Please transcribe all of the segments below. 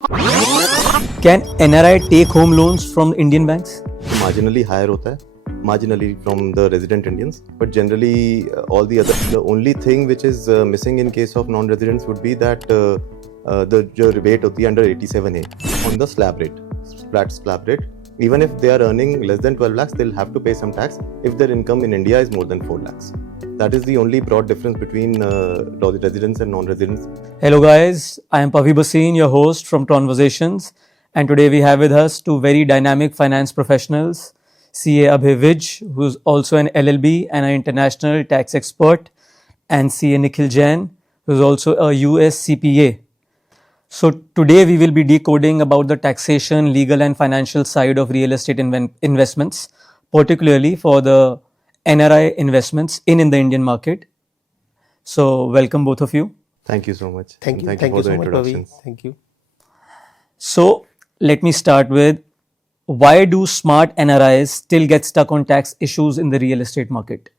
Can NRI take home loans from Indian banks? Marginally higher होता है, marginally from the resident Indians, but generally all the other. The only thing which is missing in case of non-residents would be that the जो rebate होती है under 87A on the slab rate, flat slab rate. Even if they are earning less than 12 lakhs, they'll have to pay some tax if their income in India is more than 4 lakhs. That is the only broad difference between residents and non-residents. Hello guys, I am Pavi Basin, your host from Conversations, and today we have with us two very dynamic finance professionals, CA Abhay Vij, who is also an LLB and an international tax expert, and CA Nikhil Jain, who is also a US CPA. So today we will be decoding about the taxation, legal and financial side of real estate investments, particularly for the NRI investments in the Indian market. So welcome both of you. Thank you so much. Thank you. And Thank for you the so much, Pavi. introductions. Thank you. So let me start with, why do smart NRIs still get stuck on tax issues in the real estate market?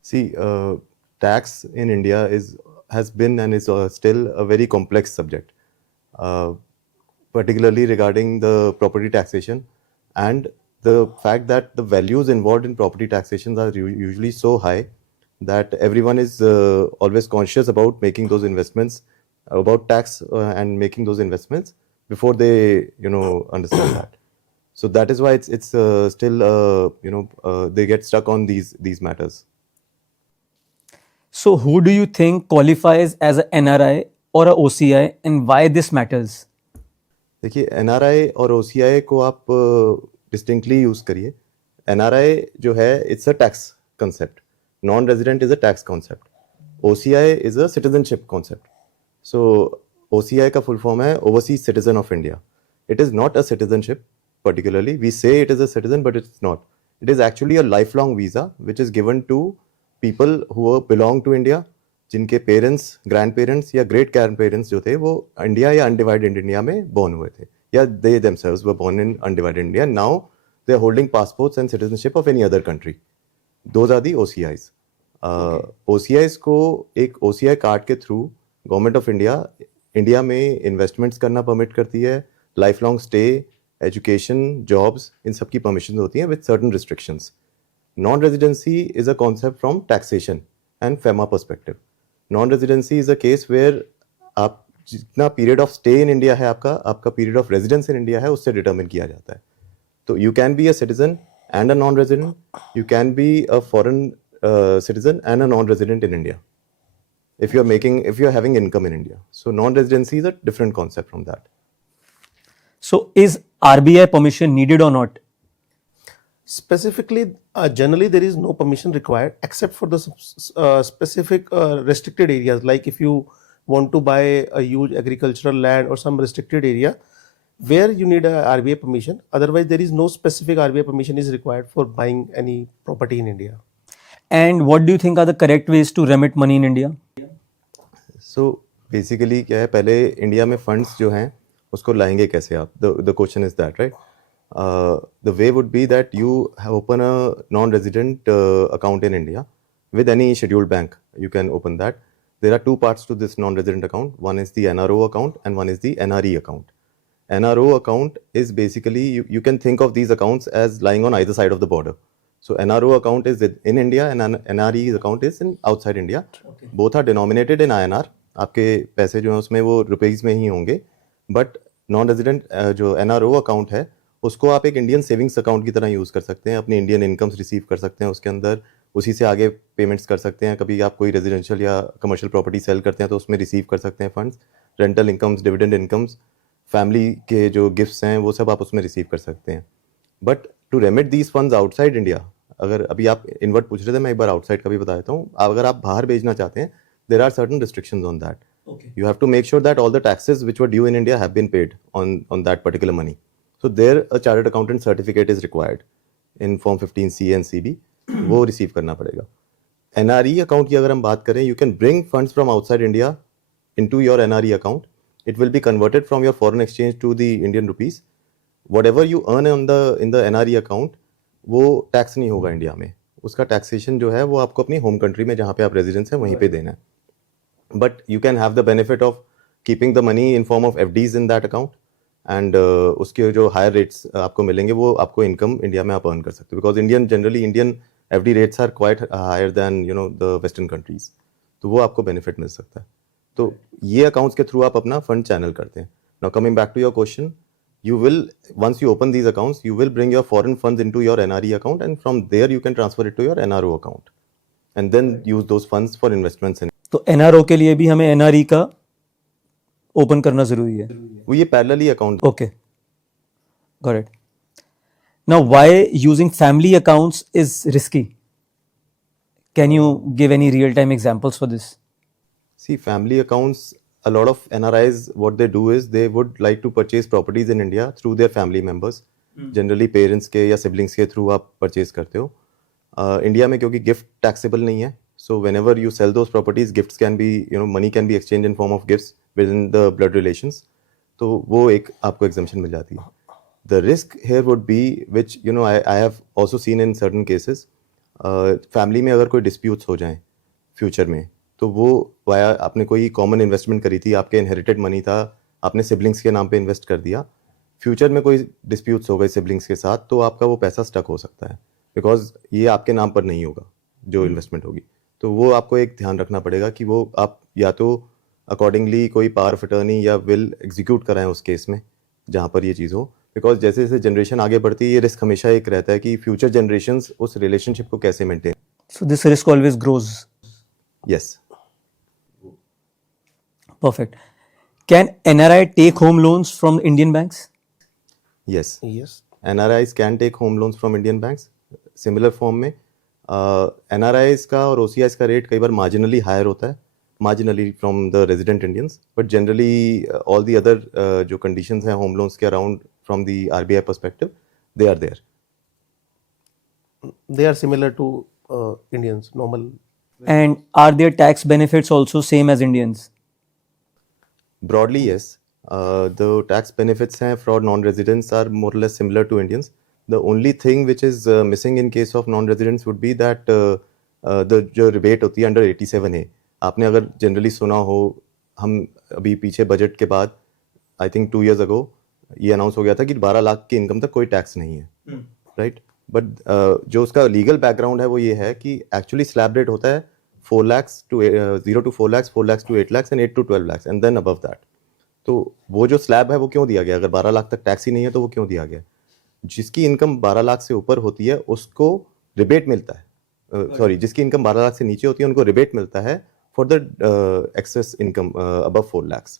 See, tax in India has been and is still a very complex subject, particularly regarding the property taxation and the fact that the values involved in property taxations are usually so high that everyone is always conscious about making those investments, about tax and making those investments before they, understand that. So that is why it's still, they get stuck on these matters. So who do you think qualifies as a NRI or a OCI, and why this matters? देखिए NRI और OCI को आप distinctly use करिए. NRI जो है it's a tax concept, non resident is a tax concept, OCI is a citizenship concept. So OCI का full form है overseas citizen of India. It is not a citizenship particularly. We say it is a citizen, but it's not. It is actually a lifelong visa which is given to people who belong to India, जिनके parents, grand parents या great grand parents जो थे वो India या undivided India में born हुए थे, या they themselves were born in undivided India. Now they are holding passports and citizenship of any other country. Those are the OCIs. OCIs को एक OCI कार्ड के थ्रू गवर्नमेंट ऑफ इंडिया में investments करना permit करती है. Life long stay, education, jobs, इन सब की परमिशन होती हैं with certain restrictions. Non residency is a concept from taxation and FEMA perspective. Non residency is a case where आप जितना period of stay in India है, आपका period of residence in India है, उससे डिटर्मिन किया जाता है. तो you can be a citizen and a non resident, you can be a foreign citizen and a non resident in India if you're having income in India. So non-residency is a different concept from that. So is RBI permission needed or not? Specifically, generally there is no permission required except for the specific restricted areas. Like if you want to buy a huge agricultural land or some restricted area where you need a RBI permission. Otherwise, there is no specific RBI permission is required for buying any property in India. And what do you think are the correct ways to remit money in India? So basically क्या है, पहले India में funds जो हैं उसको लाएंगे कैसे आप? The question is that, right? The way would be that you open a non-resident account in India with any scheduled bank. You can open that. There are two parts to this non-resident account. One is the NRO account and one is the NRE account. NRO account is basically, you can think of these accounts as lying on either side of the border. So NRO account is in India and NRE account is in outside India. Okay. Both are denominated in INR. आपके पैसे जो हैं उसमें वो rupees में ही होंगे. But non resident जो NRO account है उसको आप एक इंडियन सेविंग्स अकाउंट की तरह यूज़ कर सकते हैं. अपनी इंडियन इनकम्स रिसीव कर सकते हैं उसके अंदर, उसी से आगे पेमेंट्स कर सकते हैं. कभी आप कोई रेजिडेंशियल या कमर्शियल प्रॉपर्टी सेल करते हैं तो उसमें रिसीव कर सकते हैं funds. Rental incomes, dividend incomes, family के जो गिफ्ट्स हैं वो सब आप उसमें रिसीव कर सकते हैं. But to remit these funds outside India, अगर अभी आप इनवर्ट पूछ रहे थे, मैं एक बार आउटसाइड का भी बता देता हूँ. अगर आप बाहर भेजना चाहते हैं, there are certain restrictions on that. Okay. You have to make sure that all the taxes which were due in India have been paid on that particular money. So there a chartered accountant certificate is required in form 15C and CB. वो receive करना पड़ेगा. NRE account की अगर हम बात करें, you can bring funds from outside India into your NRE account. It will be converted from your foreign exchange to the Indian rupees. Whatever you earn in the NRE account, वो tax नहीं होगा India में. उसका taxation जो है वो आपको अपनी होम कंट्री में जहाँ पे आप रेजिडेंस हैं वहीं पे देना है. But you can have the benefit of keeping the money in form of FDs in that account, and उसके जो हायर रेट्स आपको मिलेंगे वो आपको इनकम इंडिया में आप अर्न कर सकते हो, because Indian FD rates are quite higher than the western countries, तो वो आपको बेनिफिट मिल सकता है। तो ये अकाउंट्स के थ्रू आप अपना फंड चैनल करते हैं। Now coming back to your question, you will, once you open these accounts, you will bring your foreign funds into your NRE account, and from there you can transfer it to your NRO account and then use those funds for investments in. तो NRO के लिए भी हमें NRE का open करना जरूरी है। वो ये parallelly account. Okay, got it. Now, why using family accounts is risky? Can you give any real-time examples for this? See, family accounts, a lot of NRIs, what they do is they would like to purchase properties in India through their family members. Generally parents के या siblings के through आप purchase करते हो। India में क्योंकि gift taxable नहीं है, so whenever you sell those properties, gifts can be, money can be exchanged in form of gifts within the blood relations. तो वो एक आपको exemption मिल जाती है। The risk here would be, which I have also seen in certain cases, family में अगर कोई disputes हो जाएं future में, तो वो वाया आपने कोई कॉमन इन्वेस्टमेंट करी थी, आपके इनहेरिटेड मनी था, आपने सिबलिंग्स के नाम पे इन्वेस्ट कर दिया, फ्यूचर में कोई डिस्प्यूट्स हो गए सिबलिंग्स के साथ, तो आपका वो पैसा स्टक हो सकता है, बिकॉज ये आपके नाम पर नहीं होगा जो इन्वेस्टमेंट होगी। तो वो आपको एक ध्यान रखना पड़ेगा कि वो आप या तो अकॉर्डिंगली कोई पावर ऑफ अटर्नी या विल एग्जीक्यूट कराएं उस केस में जहाँ पर ये चीज़ हो, बिकॉज जैसे जैसे जनरेशन आगे बढ़ती है ये रिस्क हमेशा एक रहता है कि फ्यूचर जनरेशंस उस रिलेशनशिप को कैसे maintain. So this risk always grows. Yes. Perfect. Can NRI take home loans from Indian banks? Yes. Yes. NRIs can take home loans from Indian banks. Similar form में NRIs का और OCIs का rate कई बार marginally higher होता है, marginally from the resident Indians, but generally all the other जो conditions हैं home loans के around from the RBI perspective, they are there. They are similar to Indians, normal. And are their tax benefits also same as Indians? Broadly, yes. The tax benefits for non-residents are more or less similar to Indians. The only thing which is missing in case of non-residents would be that the जो rebate होती है under 87A, आपने अगर generally सुना हो, हम अभी पीछे बजट के बाद आई थिंक 2 years ago ये अनाउंस हो गया था कि 12 लाख की इनकम तक कोई टैक्स नहीं है, राइट। बट जो उसका लीगल बैकग्राउंड है वो ये है कि एक्चुअली स्लैब रेट होता है 4 lakhs to 0 to 4 lakhs, 4 lakhs to 8 lakhs and 8 to 12 lakhs and then above that. तो वो जो स्लैब है वो क्यों दिया गया? अगर 12 लाख तक टैक्स ही नहीं है तो वो क्यों दिया गया? जिसकी इनकम 12 लाख से ऊपर होती है उसको रिबेट मिलता है, सॉरी जिसकी इनकम 12 लाख से नीचे होती है उनको रिबेट मिलता है for the excess income above 4 lakhs.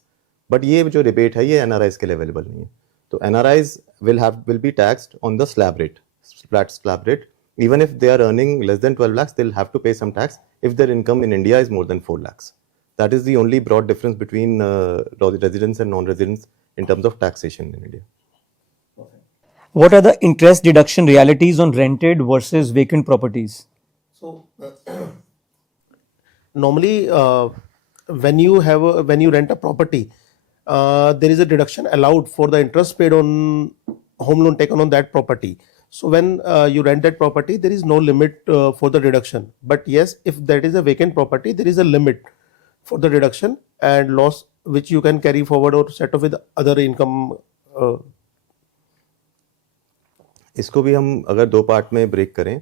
But ये जो रिबेट है ये NRIs के लिए अवेलेबल नहीं है। तो NRIs will be taxed on the slab rate, flat slab rate. Even if they are earning less than 12 lakhs, they'll have to pay some tax if their income in India is more than 4 lakhs. That is the only broad difference between residents and non-residents in terms of taxation in India. What are the interest deduction realities on rented versus vacant properties? So normally when you rent a property, there is a deduction allowed for the interest paid on home loan taken on that property. So when you rent that property, there is no limit for the deduction. But yes, if that is a vacant property, there is a limit for the deduction and loss which you can carry forward or set off with other income. इसको भी हम अगर 2 part में break करें,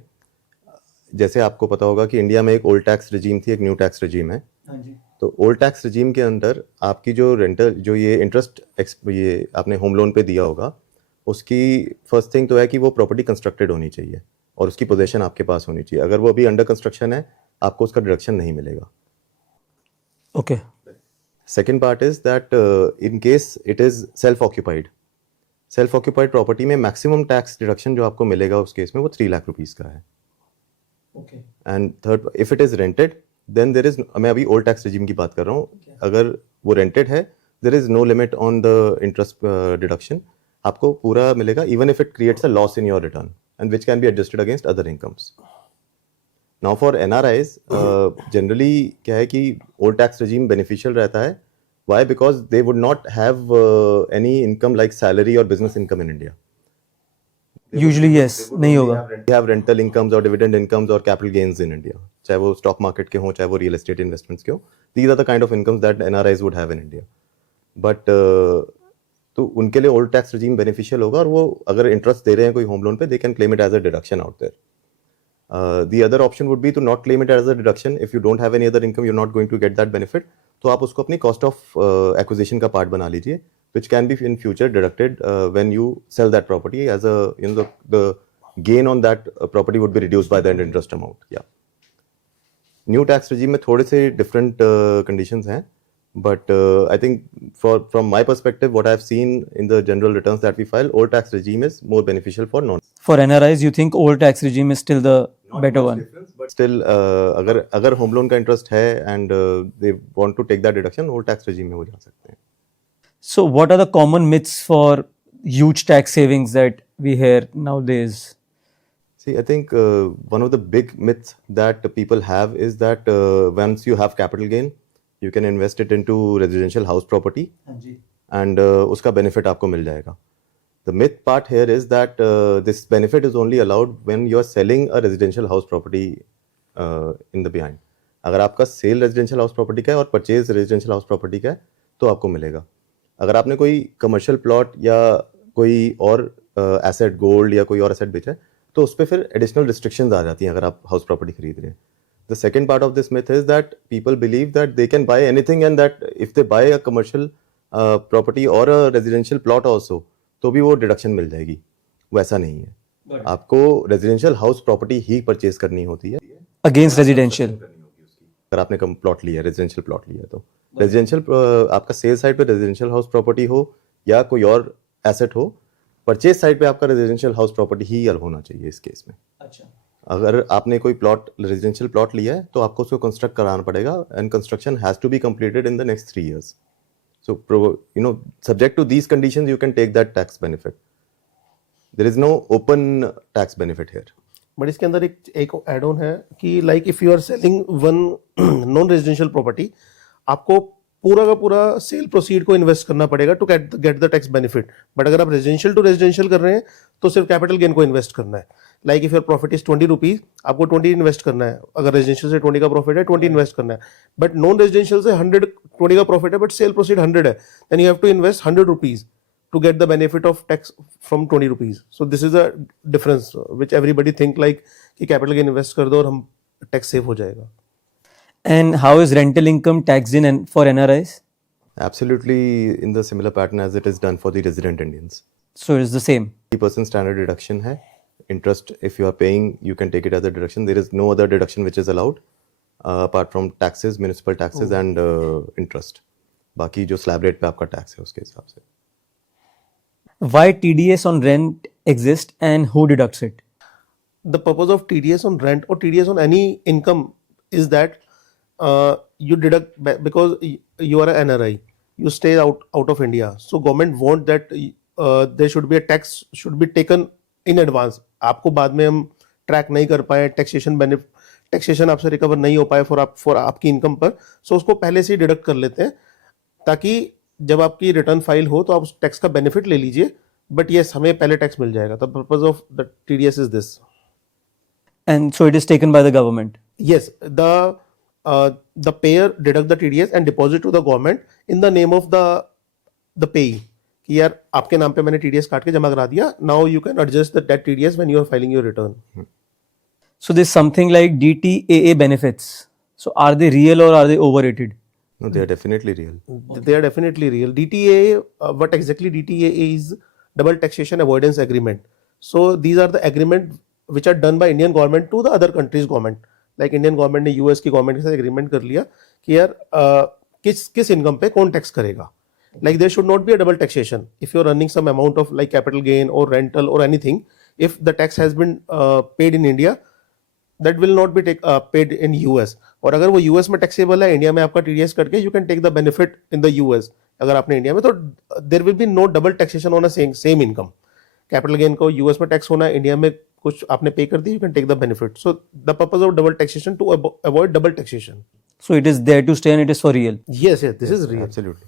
जैसे आपको पता होगा कि इंडिया में एक ओल्ड टैक्स रिजीम थी, एक न्यू टैक्स रिजीम है। तो ओल्ड टैक्स रिजीम के अंदर आपकी जो रेंटल जो ये इंटरेस्ट ये आपने होम लोन पे दिया होगा, उसकी फर्स्ट थिंग तो है कि वो प्रॉपर्टी कंस्ट्रक्टेड होनी चाहिए और उसकी पोजीशन आपके पास होनी चाहिए। अगर वो अभी अंडर कंस्ट्रक्शन है आपको उसका डिडक्शन नहीं मिलेगा। Okay. Second part is that in case it is self occupied property में मैक्सिमम टैक्स डिडक्शन जो आपको मिलेगा उस केस में वो 3 लाख रुपीस का है। And third, if it is rented then there is, मैं अभी ओल्ड टैक्स रिजीम की बात कर रहा हूँ, अगर वो रेंटेड है there is no limit on the interest deduction, आपको पूरा मिलेगा even if it creates a loss in your return and which can be adjusted against other incomes. Now for NRIs generally क्या है कि ओल्ड टैक्स रिजीम बेनिफिशियल रहता है। Why? Because they would not have any income like salary और business income in India. Usually yes, नहीं होगा। They have rental incomes or dividend incomes or capital gains in India, चाहे वो stock market के हों, चाहे वो रियल एस्टेट इन्वेस्टमेंट्स के हों। These are the kind of incomes that NRIs would have in India. But तो उनके लिए ओल्ड टैक्स regime बेनिफिशियल होगा, और वो अगर इंटरेस्ट दे रहे हैं कोई होम लोन पे, they can claim it as a deduction out there. The other option would be to not claim it as a deduction. If you don't have any other income, you're not going to get that benefit. तो आप उसको अपनी cost of acquisition का part बना लीजिए, which can be in future deducted when you sell that property as a, you know, the gain on that property would be reduced by the interest amount. Yeah. New tax regime में थोड़े से different conditions हैं, but I think from my perspective, what I've seen in the general returns that we file, old tax regime is more beneficial for non. For NRIs, you think old tax regime is still the better one? But still, अगर home loan का interest है and they want to take that deduction, old tax regime में हो जा सकते हैं. So, what are the common myths for huge tax savings that we hear nowadays? See, I think one of the big myths that people have is that once you have capital gain, you can invest it into residential house property and उसका benefit आपको मिल जाएगा. The myth part here is that this benefit is only allowed when you are selling a residential house property in the behind. अगर आपका cell residential house property का है और purchase residential house property का है तो आपको मिलेगा. अगर आपने कोई कमर्शियल प्लॉट या कोई और एसेट गोल्ड या कोई और एसेट बेचा है तो उस पर फिर एडिशनल रिस्ट्रिक्शंस आ जाती हैं अगर आप हाउस प्रॉपर्टी खरीद रहे हैं. The second part of this myth is that people believe that they can buy anything and that if they buy a commercial property or a residential plot also, तो भी वो डिडक्शन मिल जाएगी. वैसा नहीं है. आपको रेजिडेंशियल हाउस प्रॉपर्टी ही purchase करनी होती है Against residential. अगर आपने कम प्लॉट लिया है, रेजिडेंशियल प्लॉट लिया है तो. रेजिडेंशियल आपका सेल साइड पे रेजिडेंशियल हाउस प्रॉपर्टी हो या कोई और एसेट हो, परचेज साइड पे आपका रेजिडेंशियल हाउस प्रॉपर्टी ही होना चाहिए इस केस में. अच्छा. अगर आपने कोई प्लॉट रेजिडेंशियल प्लॉट लिया है तो आपको उसको कंस्ट्रक्ट कराना पड़ेगा and construction has to be completed in the next 3 years. So, subject to these conditions, you can take that tax benefit. There is no open tax benefit here. But इसके अंदर एक एड ऑन है कि like if you are selling one non residential property, आपको पूरा का पूरा cell proceed को इन्वेस्ट करना पड़ेगा to get the tax benefit. But अगर आप रेजिडेंशियल टू रेजिडेंशियल कर रहे हैं तो सिर्फ कैपिटल गेन को इन्वेस्ट करना है. Like if your profit is 20 rupees, आपको 20 इन्वेस्ट करना है. अगर रेजिडेंशियल से 20 का प्रॉफिट है, 20 इन्वेस्ट करना है. बट नॉन रेजिडेंशियल से 120 का प्रॉफिट है बट सेल प्रोसीड 100 है, then you have to invest 100 rupees to get the benefit of tax from 20 rupees. So this is a difference which everybody think like कि capital gain invest कर दो और हम tax save हो जाएगा. And how is rental income taxed in for NRIs? Absolutely in the similar pattern as it is done for the resident Indians. So it is the same. 30% standard deduction है. Interest if you are paying, you can take it as a deduction. There is no other deduction which is allowed apart from taxes, municipal taxes and interest. बाकी जो slab rate पे आपका tax है उसके हिसाब से. Why TDS on rent exists and who deducts it? The purpose of TDS on rent or TDS on any income is that you deduct because you are an NRI, you stay out of India. So government want that there should be a tax should be taken in advance. आपको बाद में हम track नहीं कर पाए, taxation आपसे recover नहीं हो पाए फॉर आपकी इनकम पर, सो उसको पहले से ही डिडक्ट कर लेते हैं ताकि जब आपकी रिटर्न फाइल हो तो आप उस टैक्स का बेनिफिट ले लीजिए. बट यस, हमें पहले टैक्स मिल जाएगा. The purpose of the TDS is this. And so it is taken by the government. Yes, the payer deduct the TDS and deposit to the government in the name of the payee. कि यार आपके नाम पे मैंने TDS काट के जमा करा दिया. Now you can adjust that TDS when you are filing your return. So there's something like DTAA benefits. So are they real or are they overrated? No, they are definitely real. They are definitely real. DTAA, what exactly DTAA is? Double Taxation Avoidance Agreement. So these are the agreement which are done by Indian government to the other countries government. Like Indian government ने US की government के साथ agreement कर लिया कि यार किस income पे कौन tax करेगा. Like there should not be a double taxation. If you are earning some amount of like capital gain or rental or anything, if the tax has been paid in India, that will not be paid in US. और अगर वो US में taxable है, India में आपका TDS करके you can take the benefit in the US. अगर आपने इंडिया में तो there will be no double taxation on a same income. Capital gain को US में टैक्स होना है, इंडिया में कुछ आपने पे कर दी, you can take the benefit. So the purpose of double taxation to avoid double taxation. So it is there to stay and it is for real. Yes, this is real. Absolutely.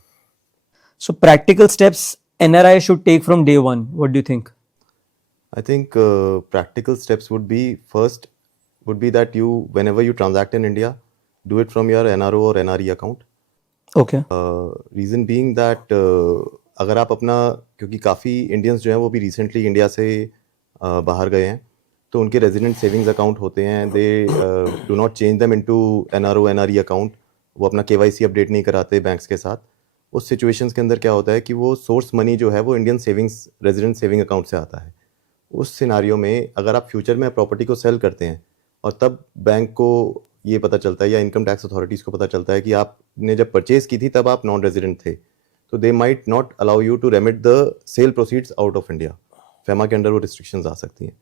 So practical steps NRI should take from day one. What do you think? I think practical steps would be that you, whenever you transact in India, do it from your NRO or NRE account. Okay. Reason being that अगर आप अपना, क्योंकि काफ़ी Indians जो हैं वो भी recently India से बाहर गए हैं, तो उनके रेजिडेंट सेविंग्स अकाउंट होते हैं, they do not change them into NRO NRE account, वो अपना केवाईसी अपडेट नहीं कराते बैंक्स के साथ। उस सिचुएशंस के अंदर क्या होता है कि वो सोर्स मनी जो है वो Indian savings resident saving account से आता है। उस सिनारियो में अगर आप फ्यूचर में प्रॉपर्टी को सेल करते हैं और तब बैंक को ये पता चलता है या इनकम टैक्स अथॉरिटीज़ को पता चलता है कि आपने जब परचेज की थी तब आप नॉन रेजिडेंट थे, तो they might not allow you to remit the sale proceeds out of India. FEMA के अंडर वो रिस्ट्रिक्शंस आ सकती हैं।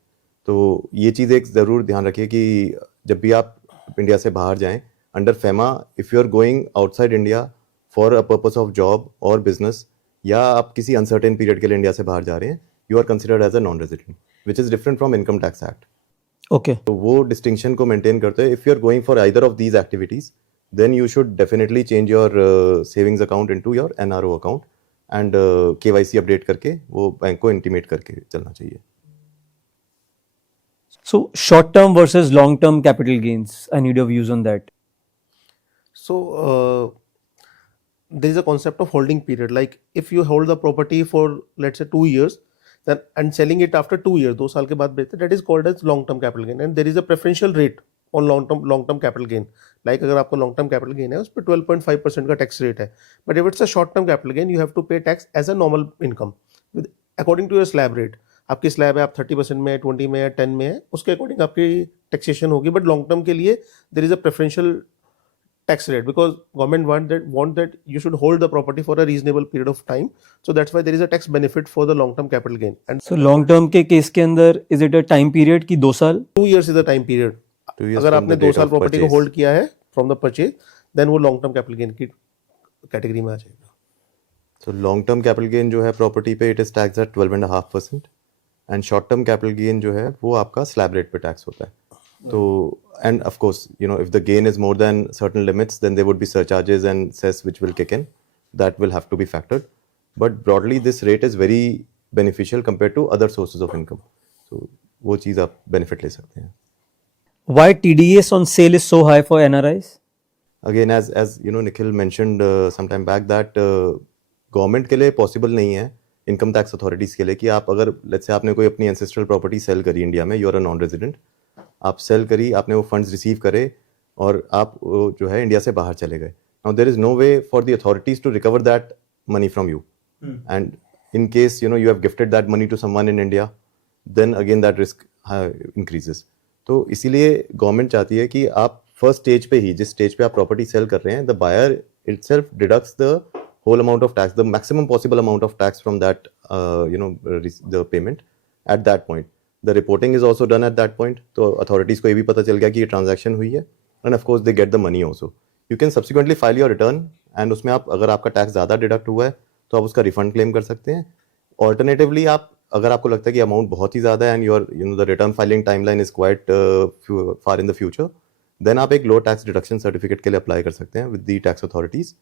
तो ये चीज़ एक ज़रूर ध्यान रखिए कि जब भी आप इंडिया से बाहर जाएं under FEMA, if you are going outside India for a purpose of job और बिजनेस, या आप किसी अनसर्टेन पीरियड के लिए इंडिया से बाहर जा रहे हैं, you are considered as a non resident, which is different from income tax act. Okay. तो वो डिस्टिंक्शन को मेंटेन करते हैं। If you are going for either of these activities, then you should definitely change your savings account into your NRO account and KYC update करके वो bank को intimate करके चलना चाहिए। So short term versus long term capital gains. I need your views on that. So there is a concept of holding period. Like if you hold the property for let's say 2 years, then and selling it after 2 years, 2 साल के बाद बेचते, that is called as long term capital gain, and there is a preferential rate on long term capital gain. Like अगर आपको long term capital gain है उस पर 12.5% का tax rate है, but if it's a short term capital gain, you have to pay tax as a normal income with according to your slab rate. आपकी slab है, आप 30% में, 20 में, 10 में है, उसके अकॉर्डिंग आपकी टैक्सेशन होगी। बट लॉन्ग टर्म के लिए there is a preferential tax rate because government want that you should hold the property for a reasonable period of time, so that's why there is a tax benefit for the long term capital gain. And So long term के case के अंदर is it a time period की 2 साल? 2 years is the time period. 2 years अगर from आपने the 2 date साल of property को purchase. Hold किया है फ्रॉम द परचेज, देन वो लॉन्ग टर्म कैपिटल गेन की कैटेगरी में आ जाएगा। तो लॉन्ग टर्म कैपिटल गेन जो है प्रॉपर्टी पे, it is tax at 12.5%, and short term capital gain जो है वो आपका स्लैब रेट पे टैक्स होता है। तो and of course you know if the gain is more than certain limits, then there would be surcharges and cess which will kick in, that will have to be factored, but broadly this rate is very beneficial compare to other sources of income. तो वो चीज़ आप benefit ले सकते हैं। Why TDS on sale is so high for NRIs? Again, as you know, Nikhil mentioned some time back that government के लिए possible नहीं है, इनकम टैक्स अथॉरिटीज़ के लिए, कि आप अगर लेट्स से आपने कोई अपनी एंसेस्ट्रल प्रॉपर्टी सेल करी इंडिया में, you are a non resident, आप सेल करी, आपने वो फंड्स रिसीव करे और आप जो है इंडिया से बाहर चले गए। Now there is no way for the authorities to recover that money from you, and in case you know you have gifted that money to someone in India, then again that risk increases. तो इसीलिए government चाहती है कि आप first stage पे ही, जिस stage पे आप प्रॉपर्टी सेल कर रहे हैं, the buyer itself deducts the whole amount of tax, the maximum possible amount of tax from that the payment at that point. The reporting is also done at that point, तो authorities को ये भी पता चल गया कि ये transaction हुई है, and of course they get the money also. You can subsequently file your return, and उसमें आप अगर आपका टैक्स ज़्यादा डिडक्ट हुआ है तो आप उसका रिफंड क्लेम कर सकते हैं। Alternatively, आप अगर आपको लगता है कि अमाउंट बहुत ही ज़्यादा है and your the return filing timeline is quite far in the future, then आप एक लो टैक्स डिडक्शन सर्टिफिकेट के लिए अप्लाई कर सकते हैं with the tax authorities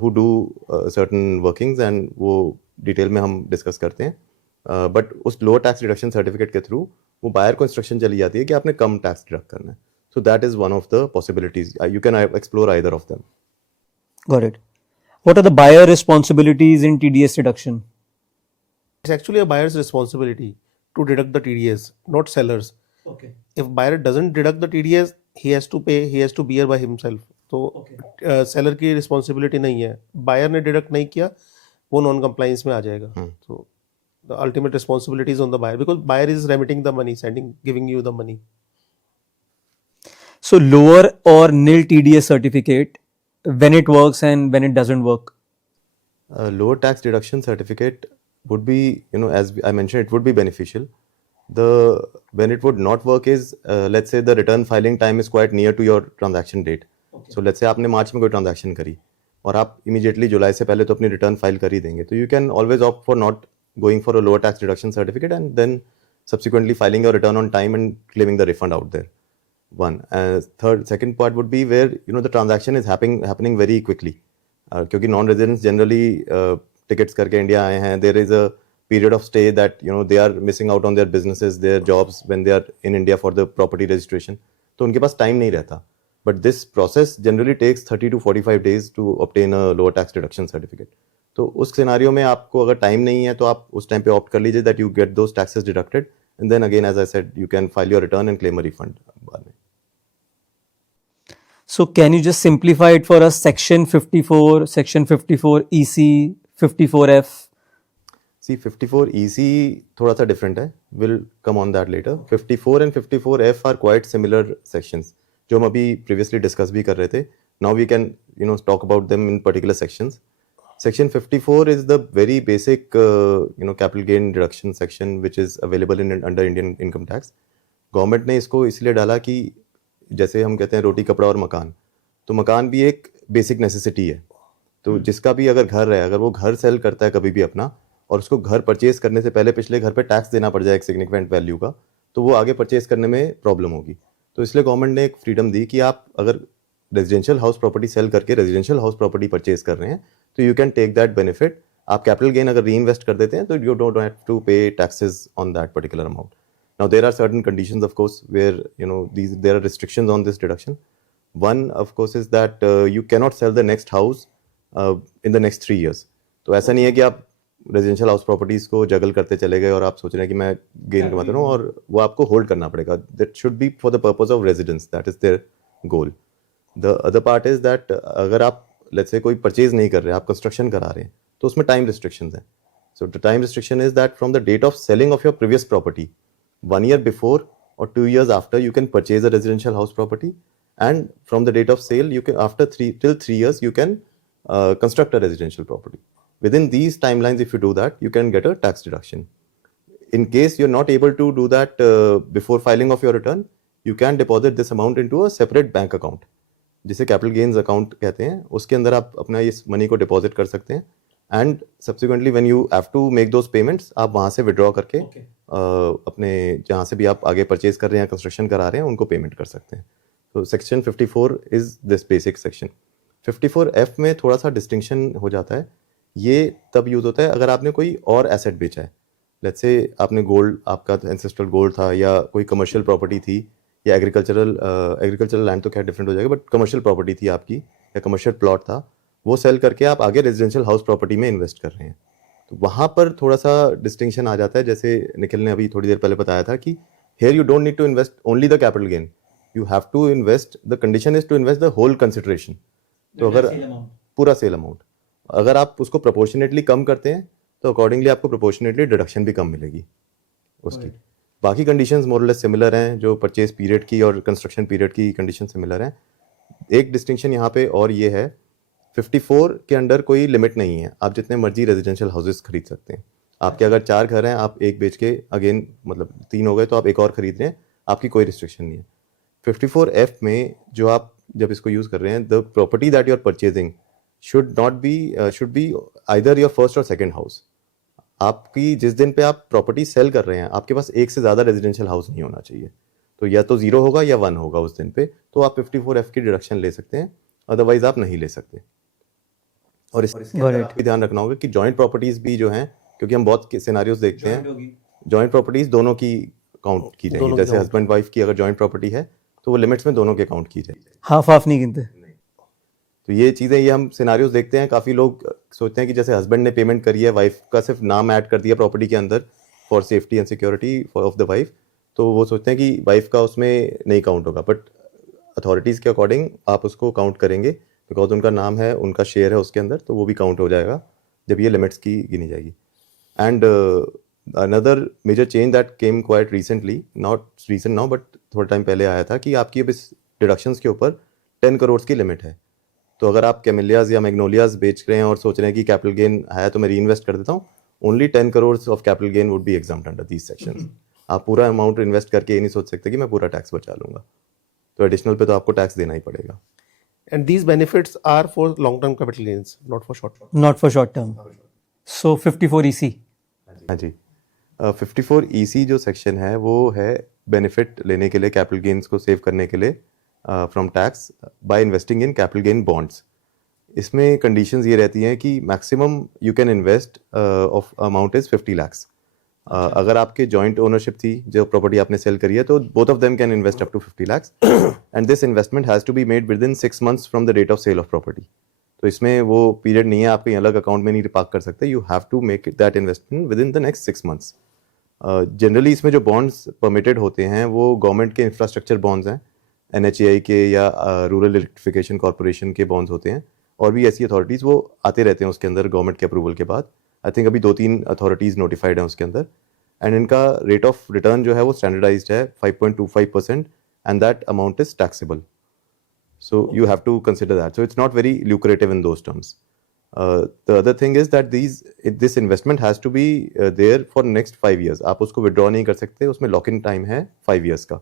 who do certain workings, and वो डिटेल में हम डिस्कस करते हैं। बट उस लो टैक्स डिडक्शन सर्टिफिकेट के थ्रू वो बायर को इंस्ट्रक्शन चली जाती है कि आपने कम टैक्स डिडक्ट करना है। So that is one of the possibilities, you can explore either of them. Got it. What are the buyer responsibilities in TDS deduction? It's actually a buyer's responsibility to deduct the TDS, not sellers. Okay. If buyer doesn't deduct the TDS, he has to pay, he has to bear by himself. तो seller की responsibility नहीं है, buyer ने deduct नहीं किया वो non compliance में आ जाएगा। तो the ultimate responsibility is on the buyer because buyer is remitting the money, sending, giving you the money. So lower or nil TDS certificate, when it works and when it doesn't work? Lower tax deduction certificate would be, you know, as I mentioned, it would be beneficial. When it would not work is let's say the return filing time is quite near to your transaction date. So let's say आपने मार्च में कोई transaction करी और आप immediately जुलाई से पहले तो अपनी रिटर्न फाइल कर ही देंगे, तो you can always opt for not going for a lower tax deduction certificate and then subsequently filing your return on time and claiming the refund out there. One. Second part would be where you know the transaction is happening very quickly. क्योंकि non residents generally tickets करके India आए हैं, there is a period of stay that you know they are missing out on their businesses, their jobs when they are in India for the property registration, तो उनके पास time नहीं रहता। but this process generally takes 30 to 45 days to obtain a lower tax deduction certificate. तो उस scenario में आपको अगर time नहीं है तो आप उस टाइम पे ऑप्ट कर लीजिए that you get those taxes deducted and then again as I said you can file your return and claim a refund बाद में. So can you just simplify it for us? Section 54, Section 54 EC, 54F. See, 54 EC थोड़ा सा different है. We'll come on that later. 54 and 54F are quite similar sections जो हम अभी previously discuss भी कर रहे थे. Now we can talk about them in particular sections. Section 54 is the very basic capital gain deduction section which is available in under Indian income tax. Government ने इसको इसलिए डाला कि जैसे हम कहते हैं रोटी कपड़ा और मकान, तो मकान भी एक बेसिक नेसेसिटी है. तो जिसका भी अगर घर है, अगर वो घर सेल करता है कभी भी अपना और उसको घर परचेज करने से पहले पिछले घर पे टैक्स देना पड़ जाए एक सिग्निफिकेंट वैल्यू का, तो वो आगे परचेज करने में प्रॉब्लम होगी. तो इसलिए गवर्नमेंट ने एक फ्रीडम दी कि आप अगर रेजिडेंशियल हाउस प्रॉपर्टी सेल करके रेजिडेंशियल हाउस प्रॉपर्टी परचेज कर रहे हैं तो you can take that benefit. आप कैपिटल गेन अगर री इन्वेस्ट कर देते हैं तो you don't have to pay taxes on that particular amount. Now there are certain conditions, of course, where there are restrictions on this deduction. One, of course, is that you cannot sell the next house in the next 3 years. तो ऐसा नहीं है कि आप residential house properties को जगल करते चले गए और आप सोच रहे हैं कि मैं गेन कमाता रहूँ, और वो आपको होल्ड करना पड़ेगा. That should be for the purpose of residence, that is there goal. The other part is that अगर आप लेट्स से कोई परचेज नहीं कर रहे, आप कंस्ट्रक्शन करा रहे हैं, तो उसमें टाइम रिस्ट्रिक्शंस हैं. So the time restriction is that from the date of selling of your previous property, 1 year before or 2 years after, you can purchase a residential house property, and from the date of sale you can after 3 years you can construct a residential property. Within these timelines, if you do that, you can get a tax deduction. In case you're not able to do that before filing of your return, you can deposit this amount into a separate bank account, जिसे capital gains account कहते हैं. उसके अंदर आप अपना इस money को deposit कर सकते हैं, and subsequently when you have to make those payments, आप वहाँ से विड्रॉ करके अपने जहाँ से भी आप आगे परचेज कर रहे हैं, कंस्ट्रक्शन करा रहे हैं, उनको पेमेंट कर सकते हैं. तो section 54 is this basic section. 54F में थोड़ा सा डिस्टिंक्शन हो जाता है. ये तब यूज़ होता है अगर आपने कोई और एसेट बेचा है. लेट्स से आपने गोल्ड, आपका एंसेस्ट्रल गोल्ड था, या कोई कमर्शियल प्रॉपर्टी थी, या एग्रीकल्चरल लैंड तो खैर डिफरेंट हो जाएगा, बट कमर्शियल प्रॉपर्टी थी आपकी, या कमर्शियल प्लॉट था, वो सेल करके आप आगे रेजिडेंशियल हाउस प्रॉपर्टी में इन्वेस्ट कर रहे हैं. तो वहाँ पर थोड़ा सा डिस्टिंक्शन आ जाता है. जैसे निखिल ने अभी थोड़ी देर पहले बताया था कि here you don't need to invest only the capital gain, you have to invest, the condition is to invest the whole consideration. तो अगर पूरा सेल अमाउंट अगर आप उसको प्रोपोर्शनेटली कम करते हैं तो अकॉर्डिंगली आपको प्रोपोर्शनेटली डिडक्शन भी कम मिलेगी उसकी. बाकी कंडीशंस मोरलेस सिमिलर हैं, जो परचेज पीरियड की और कंस्ट्रक्शन पीरियड की कंडीशन सिमिलर हैं. एक डिस्टिंक्शन यहाँ पे और ये है, 54 के अंडर कोई लिमिट नहीं है, आप जितने मर्जी रेजिडेंशियल हाउसेस खरीद सकते हैं. आपके अगर 4 घर हैं, आप एक बेच के अगेन मतलब 3 हो गए तो आप एक और खरीद रहे हैं, आपकी कोई रिस्ट्रिक्शन नहीं है. 54F में जो आप जब इसको यूज़ कर रहे हैं, the property that you are purchasing should be either your first और सेकेंड हाउस. आपकी जिस दिन पे आप प्रॉपर्टी सेल कर रहे हैं, आपके पास एक से ज़्यादा रेजिडेंशियल हाउस नहीं होना चाहिए. तो या तो 0 होगा या 1 होगा उस दिन पे, तो आप 54F की डिडक्शन ले सकते हैं, अदरवाइज आप नहीं ले सकते. और इसके अंदर आपको ध्यान रखना होगा कि जॉइंट प्रॉपर्टीज भी जो हैं, क्योंकि हम बहुत सिनेरियोज देखते हैं, जॉइंट प्रॉपर्टीज दोनों की काउंट की जाएगी. जैसे हस्बैंड वाइफ की अगर जॉइंट प्रॉपर्टी है तो वो लिमिट्स में दोनों के काउंट की जाएगी, हाफ नहीं गिनते. तो ये चीज़ें, ये हम सिनेरियोज देखते हैं. काफ़ी लोग सोचते हैं कि जैसे हस्बैंड ने पेमेंट करी है, वाइफ का सिर्फ नाम ऐड कर दिया प्रॉपर्टी के अंदर for safety and security of the wife, तो वो सोचते हैं कि वाइफ का उसमें नहीं काउंट होगा. बट अथॉरिटीज़ के अकॉर्डिंग आप उसको काउंट करेंगे, बिकॉज उनका नाम है, उनका शेयर है उसके अंदर, तो वो भी काउंट हो जाएगा जब ये लिमिट्स की गिनी जाएगी. And another major change that came quite recently, not recent now but थोड़ा टाइम पहले आया था, कि आपकी अब इस डिडक्शंस के ऊपर 10 करोड़ की लिमिट है. तो अगर आप कैमिलियाज या मैग्नोलियाज बेच रहे हैं और सोच रहे हैं कि कैपिटल गेन है तो मैं री इन्वेस्ट कर देता हूँ, only 10 crore of capital gain would be exempt under these sections. आप पूरा अमाउंट इन्वेस्ट करके ये नहीं सोच सकते कि मैं पूरा टैक्स बचा लूंगा, तो एडिशनल पे तो आपको टैक्स देना ही पड़ेगा. And these benefits are for long-term capital gains, not for short-term. Not for short term. So 54 EC. हाँ जी. 54 EC जो सेक्शन है वो है बेनिफिट लेने के लिए, कैपिटल गेन्स को सेव करने के लिए from tax by investing in capital gain bonds. इसमें कंडीशंस ये रहती हैं कि maximum you can invest of amount is 50 lakhs. अगर आपके जॉइंट ओनरशिप थी जो प्रॉपर्टी आपने सेल करी है तो both of them can invest up to 50 lakhs and this investment has to be made within 6 months from the date of sale of property. तो इसमें वो पीरियड नहीं है, आप कहीं अलग अकाउंट में नहीं पार्क कर सकते. You have to make that investment within the next 6 months. Generally इसमें जो बॉन्ड्स परमिटेड होते हैं वो गवर्नमेंट के इंफ्रास्ट्रक्चर बॉन्ड्स हैं, NHAI के या रूरल इलेक्ट्रिफिकेशन कॉर्पोरेशन के बॉन्ड्स होते हैं, और भी ऐसी अथॉरिटीज़ वो आते रहते हैं उसके अंदर गवर्नमेंट के अप्रूवल के बाद. आई थिंक अभी 2-3 अथॉरिटीज़ नोटिफाइड हैं उसके अंदर, एंड इनका रेट ऑफ रिटर्न जो है वो स्टैंडर्डाइज्ड है 5.25% and that amount is taxable. So you have to consider that. So it's not very lucrative in those terms. The other thing is that this investment has to be there for next 5 years. आप उसको withdraw नहीं कर सकते, उसमें lock-in time है 5 years का.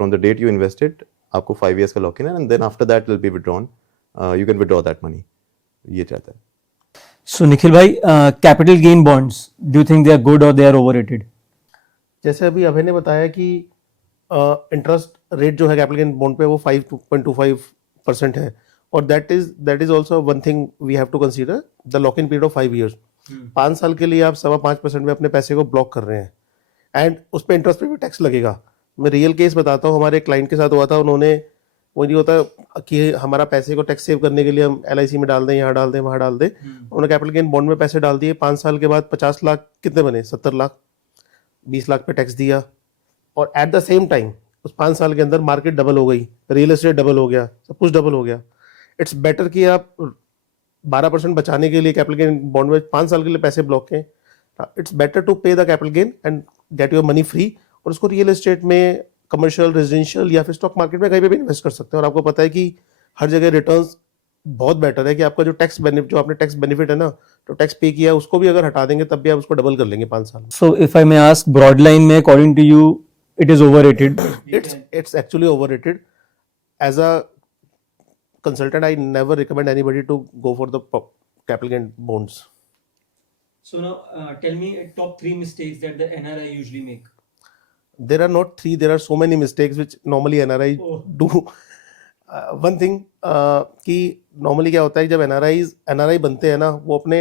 From the date you invested, आपको 5 years का lock-in है, and then after that will be withdrawn. You can withdraw that money. ये चाहता है. So Nikhil bhai, capital gain bonds, do you think they are good or they are overrated? जैसे अभी अभय ने बताया कि इंटरेस्ट रेट जो है कैपिटल गेन बॉन्ड पे वो 5.25% है, और that is also one thing we have to consider, the lock in period of 5 years. 5 साल के लिए आप 5.25% में अपने पैसे को ब्लॉक कर रहे हैं, एंड उस पर इंटरेस्ट पे भी टैक्स लगेगा. मैं रियल केस बताता हूँ, हमारे एक क्लाइंट के साथ हुआ था. उन्होंने, वो नहीं होता कि हमारा पैसे को टैक्स सेव करने के लिए हम LIC में डाल दें, यहाँ डाल दें, वहाँ डाल दें. उन्होंने कैपिटल गेन बॉन्ड में पैसे डाल दिए. 5 साल के बाद 50 लाख कितने बने? 70 लाख. 20 लाख पे टैक्स दिया, और एट द सेम टाइम उस 5 साल के अंदर मार्केट डबल हो गई, रियल एस्टेट डबल हो गया, सब कुछ डबल हो गया. इट्स बेटर कि आप 12% बचाने के लिए कैपिटल गेन बॉन्ड में 5 साल के लिए पैसे ब्लॉक करें. इट्स बेटर टू पे the capital gain and get your money free, और उसको रियल एस्टेट में, कमर्शियल, रेजिडेंशियल या फिर स्टॉक मार्केट में कहीं पे भी इन्वेस्ट कर सकते हैं. और आपको पता है कि हर जगह रिटर्न्स बहुत बेटर है, कि आपका जो टैक्स बेनिफिट, जो आपने टैक्स बेनिफिट है ना, तो टैक्स पे किया उसको भी अगर हटा देंगे तब भी आप उसको डबल कर लेंगे 5 साल में. So if I may ask, broad line में according to you, it is overrated. It's actually overrated. As a consultant, I never recommend anybody to go for the capital gain bonds. So now tell me top 3 mistakes that the NRI usually make. There are not 3, there are so many mistakes which normally NRI do. One thing कि normally क्या होता है, जब NRI बनते हैं ना, वो अपने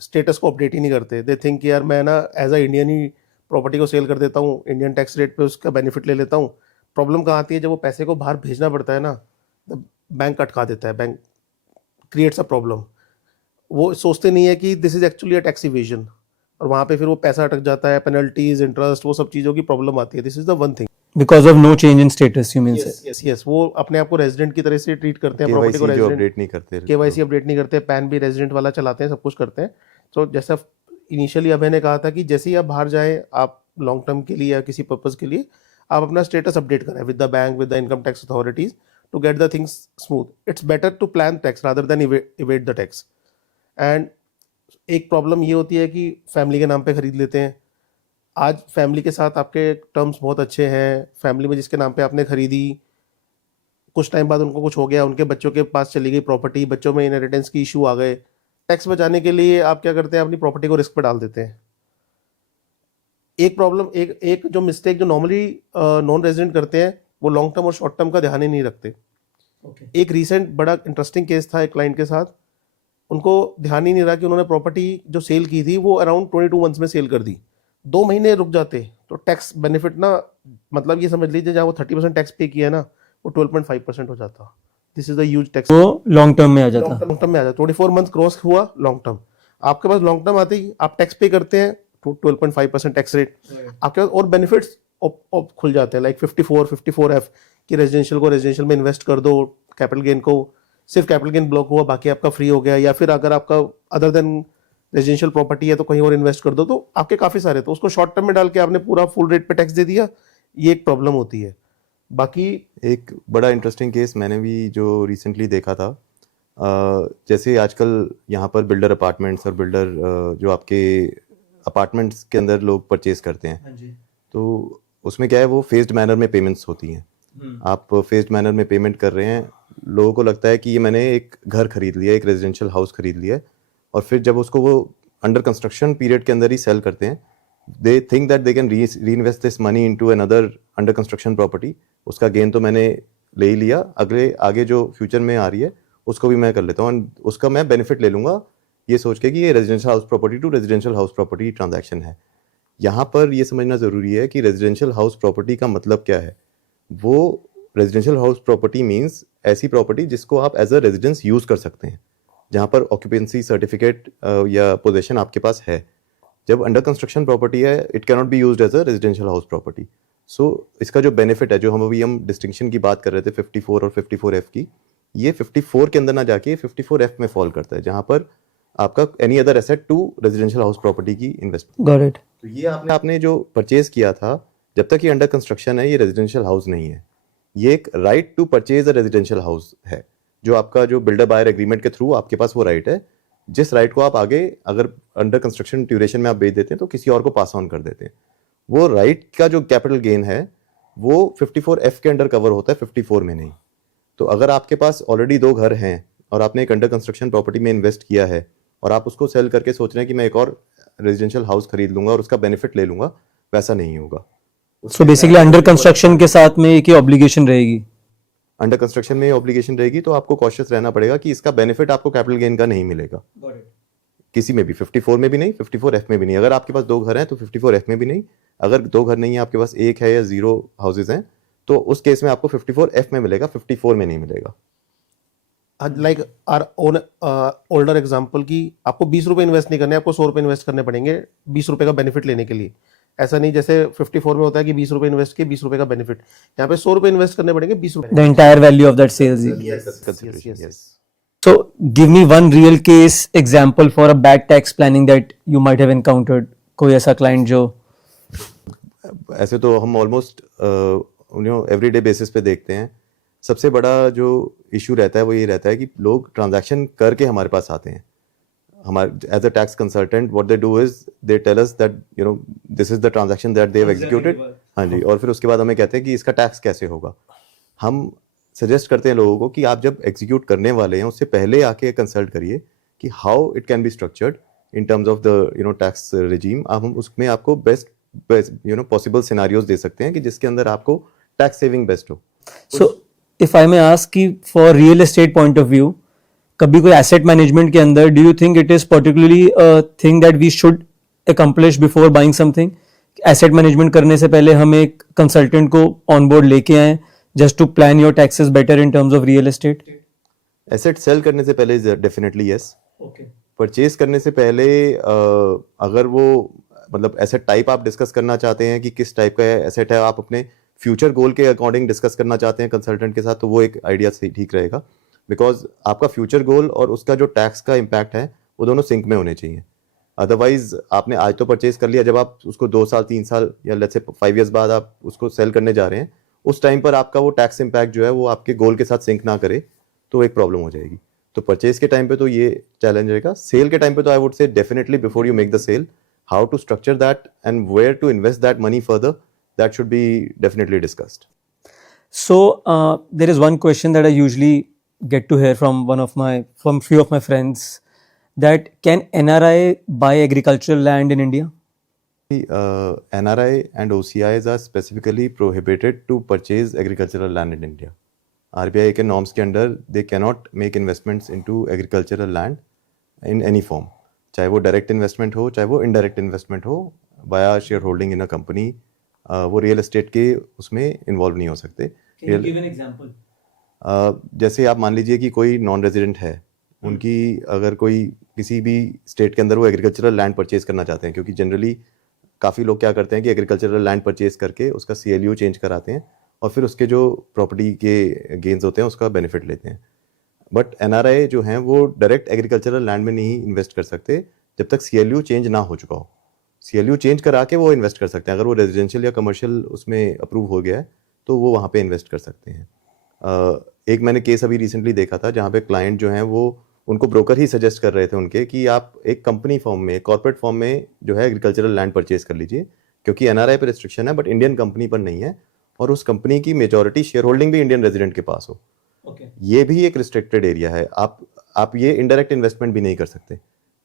स्टेटस को अपडेट ही नहीं करते. दे थिंक यार मैं ना एज अ इंडियन ही प्रॉपर्टी को सेल कर देता हूँ, इंडियन टैक्स रेट पे उसका बेनिफिट ले लेता हूँ. प्रॉब्लम कहाँ आती है, जब वो पैसे को बाहर भेजना पड़ता है ना, बैंक अटका देता है, बैंक क्रिएट्स अ प्रॉब्लम. वो सोचते नहीं है कि this is actually a tax evasion, और वहाँ पे फिर वो पैसा अटक जाता है, पेनल्टीज, इंटरेस्ट, वो सब चीज़ों की प्रॉब्लम आती है. This is the one thing. Because of no change in status, you mean? Yes. वो अपने आप को रेजिडेंट की तरह से ट्रीट करते हैं, प्रॉपर्टी को KYC जो रेजिडेंट, अपडेट नहीं करते, KYC अपडेट नहीं करते, पैन भी रेजिडेंट वाला चलाते हैं, सब कुछ करते हैं. तो जैसा इनिशियली अभय ने कहा था कि जैसे ही आप बाहर जाएं, आप लॉन्ग टर्म के लिए या किसी पर्पज के लिए, आप अपना स्टेटस अपडेट करें with the bank, with the income tax authorities, to get the things smooth. It's better to plan tax rather than evade the tax. And एक प्रॉब्लम ये होती है कि फैमिली के नाम पे खरीद लेते हैं. आज फैमिली के साथ आपके टर्म्स बहुत अच्छे हैं, फैमिली में जिसके नाम पे आपने खरीदी, कुछ टाइम बाद उनको कुछ हो गया, उनके बच्चों के पास चली गई प्रॉपर्टी, बच्चों में इनहेरिटेंस की इशू आ गए. टैक्स बचाने के लिए आप क्या करते हैं, अपनी प्रॉपर्टी को रिस्क पे डाल देते हैं. एक प्रॉब्लम, एक जो मिस्टेक जो नॉर्मली नॉन रेजिडेंट करते हैं, वो लॉन्ग टर्म और शॉर्ट टर्म का ध्यान ही नहीं रखते. एक रिसेंट बड़ा इंटरेस्टिंग केस था एक क्लाइंट के साथ. उनको ध्यान ही नहीं रहा कि उन्होंने प्रॉपर्टी जो सेल की थी वो अराउंड 22 मंथ्स में सेल कर दी. 2 महीने रुक जाते तो टैक्स बेनिफिट ना, मतलब ये समझ लीजिए जहाँ वो 30% टैक्स पे किया ना, वो 12.5% हो जाता. This is the huge tax. वो लॉन्ग टर्म में आ जाता. लॉन्ग टर्म में आ जाता. 24 मंथ क्रॉस हुआ लॉन्ग टर्म, आपके पास लॉन्ग टर्म आते ही आप टैक्स पे करते हैं 12.5% टैक्स रेट. आपके पास और बेनिफिट्स खुल जाते हैं, लाइक 54F कि रेजिडेंशियल को रेजिडेंशियल में इन्वेस्ट कर दो, कैपिटल गेन को सिर्फ कैपिटल गेन ब्लॉक हुआ, बाकी आपका फ्री हो गया. या फिर अगर आपका अदर देन रेजिडेंशियल प्रॉपर्टी है तो कहीं और इन्वेस्ट कर दो, तो आपके काफ़ी सारे. तो उसको शॉर्ट टर्म में डाल के आपने पूरा फुल रेट पे टैक्स दे दिया, ये एक प्रॉब्लम होती है. बाकी एक बड़ा इंटरेस्टिंग केस मैंने भी जो रिसेंटली देखा था, जैसे आजकल यहाँ पर बिल्डर अपार्टमेंट्स और बिल्डर जो आपके अपार्टमेंट्स के अंदर लोग परचेज करते हैं, तो उसमें क्या है, वो फेज्ड मैनर में पेमेंट्स होती हैं. आप फेज्ड मैनर में पेमेंट कर रहे हैं, लोगों को लगता है कि ये मैंने एक घर खरीद लिया, एक रेजिडेंशियल हाउस खरीद लिया है, और फिर जब उसको वो अंडर कंस्ट्रक्शन पीरियड के अंदर ही सेल करते हैं, they think that they can reinvest this money into another under construction property. उसका गेन तो मैंने ले ही लिया, आगे जो फ्यूचर में आ रही है उसको भी मैं कर लेता हूँ, उसका मैं बेनिफिट ले लूँगा, ये सोच के कि ये residential house property to residential house property transaction है. यहाँ पर ये समझना ज़रूरी है कि रेजिडेंशियल हाउस प्रॉपर्टी का मतलब क्या है। वो रेजिडेंशियल हाउस प्रॉपर्टी मीन्स ऐसी प्रॉपर्टी जिसको आप एज अ रेजिडेंस यूज़ कर सकते हैं, जहाँ पर ऑक्यूपेंसी सर्टिफिकेट या पोजेशन आपके पास है। जब अंडर कंस्ट्रक्शन प्रॉपर्टी है, it cannot be used as a residential house property. So इसका जो बेनिफिट है, जो हम डिस्टिंक्शन की बात कर रहे थे 54 और 54F की, ये 54 के अंदर ना जाके 54F में फॉल करता है, जहाँ पर आपका any other asset to residential house property की इन्वेस्टमेंट। Got it. तो ये आपने जो परचेज किया था, जब तक ये अंडर कंस्ट्रक्शन है, ये रेजिडेंशियल हाउस नहीं है। ये एक right to purchase a residential house है, जो आपका जो बिल्डर बायर एग्रीमेंट के थ्रू आपके पास वो राइट है, जिस राइट को आप आगे अगर अंडर कंस्ट्रक्शन ड्यूरेशन में आप बेच देते हैं तो किसी और को पास ऑन कर देते हैं। वो राइट का जो कैपिटल गेन है वो 54F के अंडर कवर होता है, 54 में नहीं। तो अगर आपके पास ऑलरेडी 2 घर हैं और आपने एक अंडर कंस्ट्रक्शन प्रॉपर्टी में इन्वेस्ट किया है और आप उसको सेल करके सोच रहे हैं कि मैं एक और रेजिडेंशियल हाउस खरीद लूंगा और उसका बेनिफिट ले लूंगा, वैसा नहीं होगा। So basically अंडर कंस्ट्रक्शन के साथ में एक ही ऑब्लिगेशन रहेगी। अंडर कंस्ट्रक्शन में ऑब्लिगेशन रहेगी, तो आपको कॉशियस रहना पड़ेगा कि इसका बेनिफिट आपको कैपिटल गेन का नहीं मिलेगा किसी में भी, 54 में भी नहीं, 54F में भी नहीं। अगर आपके पास 2 घर हैं तो 54F में भी नहीं। अगर 2 घर नहीं है, आपके पास 1 है या 0 हाउसेज हैं, तो उस केस में आपको 54F में मिलेगा, 54 में नहीं मिलेगा। Like our own older example की आपको 20 रुपए इन्वेस्ट नहीं करने, आपको 100 रुपए इन्वेस्ट करने पड़ेंगे 20 रुपए का बेनिफिट लेने के लिए। ऐसा नहीं जैसे 54 में होता है कि 20 रुपए इन्वेस्ट किए 20 रुपए का बेनिफिट, यहाँ पे 100 रुपए इन्वेस्ट करने पड़ेंगे 20 रुपए। The entire value of that sales. Consideration, yes. So give me one real case example for a bad tax planning that you might have encountered. कोई ऐसा client जो ऐसे तो हम ऑलमोस्ट एवरीडे बेसिस पे देखते हैं। सबसे बड़ा जो इशू रहता है वो ये रहता है कि लोग ट्रांजैक्शन करके हमारे पास आते हैं। हमारे as a tax consultant what they do is they tell us that this is the transaction that they have executed. हाँ जी, और फिर उसके बाद हमें कहते हैं कि इसका टैक्स कैसे होगा। हम सजेस्ट करते हैं लोगों को कि आप जब एग्जीक्यूट करने वाले हैं उससे पहले आके कंसल्ट करिए कि how it can be structured in terms of the tax regime. हम उसमें आपको बेस्ट पॉसिबल सिनारियोज दे सकते हैं कि जिसके अंदर आपको टैक्स सेविंग बेस्ट हो। So if I may ask कि for real estate point of view, कभी कोई asset management के अंदर do you think it is particularly a thing that we should accomplish before buying something? Asset management करने से पहले हम एक consultant को on board लेके आएं just to plan your taxes better in terms of real estate? Asset sell करने से पहले डेफिनेटली यस। Okay. परचेज करने से पहले अगर वो मतलब एसेट टाइप आप डिस्कस करना चाहते हैं कि किस टाइप का एसेट है, आप अपने फ्यूचर गोल के अकॉर्डिंग डिस्कस करना चाहते हैं कंसल्टेंट के साथ, तो वो एक आइडिया से ठीक रहेगा। बिकॉज आपका फ्यूचर गोल और उसका जो टैक्स का इम्पैक्ट है वो दोनों सिंक में होने चाहिए। अदरवाइज आपने आज तो परचेज कर लिया, जब आप उसको 2 साल 3 साल या लेट्स से 5 इयर्स बाद आप उसको सेल करने जा रहे हैं, उस टाइम पर आपका वो टैक्स इम्पैक्ट जो है वो आपके गोल के साथ सिंक ना करे तो एक प्रॉब्लम हो जाएगी। तो परचेज के टाइम पे तो ये चैलेंज रहेगा। सेल के टाइम पे तो I would say definitely before you make the sale, how to structure that and where to invest that money further, that should be definitely discussed. So there is one question that I usually get to hear from few of my friends, that can NRI buy agricultural land in India? NRI and OCIs are specifically prohibited to purchase agricultural land in India. RBI के norms के अंदर they cannot make investments into agricultural land in any form, चाहे वो direct investment हो चाहे वो indirect investment हो via shareholding in a company। वो रियल एस्टेट के उसमें इन्वॉल्व नहीं हो सकते। जैसे आप मान लीजिए कि कोई नॉन रेजिडेंट है, उनकी अगर कोई किसी भी स्टेट के अंदर वो एग्रीकल्चरल लैंड परचेज करना चाहते हैं, क्योंकि जनरली काफ़ी लोग क्या करते हैं कि एग्रीकल्चरल लैंड परचेज करके उसका CLU चेंज कराते हैं और फिर उसके जो प्रॉपर्टी के गेन्स होते हैं उसका बेनिफिट लेते हैं। बट NRI जो हैं वो डायरेक्ट एग्रीकल्चरल लैंड में नहीं इन्वेस्ट कर सकते जब तक CLU चेंज ना हो चुका हो। CLU चेंज करा के वो इन्वेस्ट कर सकते हैं। अगर वो रेजिडेंशियल या कमर्शियल उसमें अप्रूव हो गया है तो वो वहाँ पे इन्वेस्ट कर सकते हैं। एक मैंने केस अभी रिसेंटली देखा था जहाँ पे क्लाइंट जो हैं वो उनको ब्रोकर ही सजेस्ट कर रहे थे उनके कि आप एक कंपनी फॉर्म में, कॉर्पोरेट फॉर्म में जो है एग्रीकल्चरल लैंड परचेज कर लीजिए, क्योंकि NRI पर रिस्ट्रिक्शन है बट इंडियन कंपनी पर नहीं है, और उस कंपनी की मेजॉरिटी शेयर होल्डिंग भी इंडियन रेजिडेंट के पास हो। ये भी एक रिस्ट्रिक्टेड एरिया है। आप ये इनडायरेक्ट इन्वेस्टमेंट भी नहीं कर सकते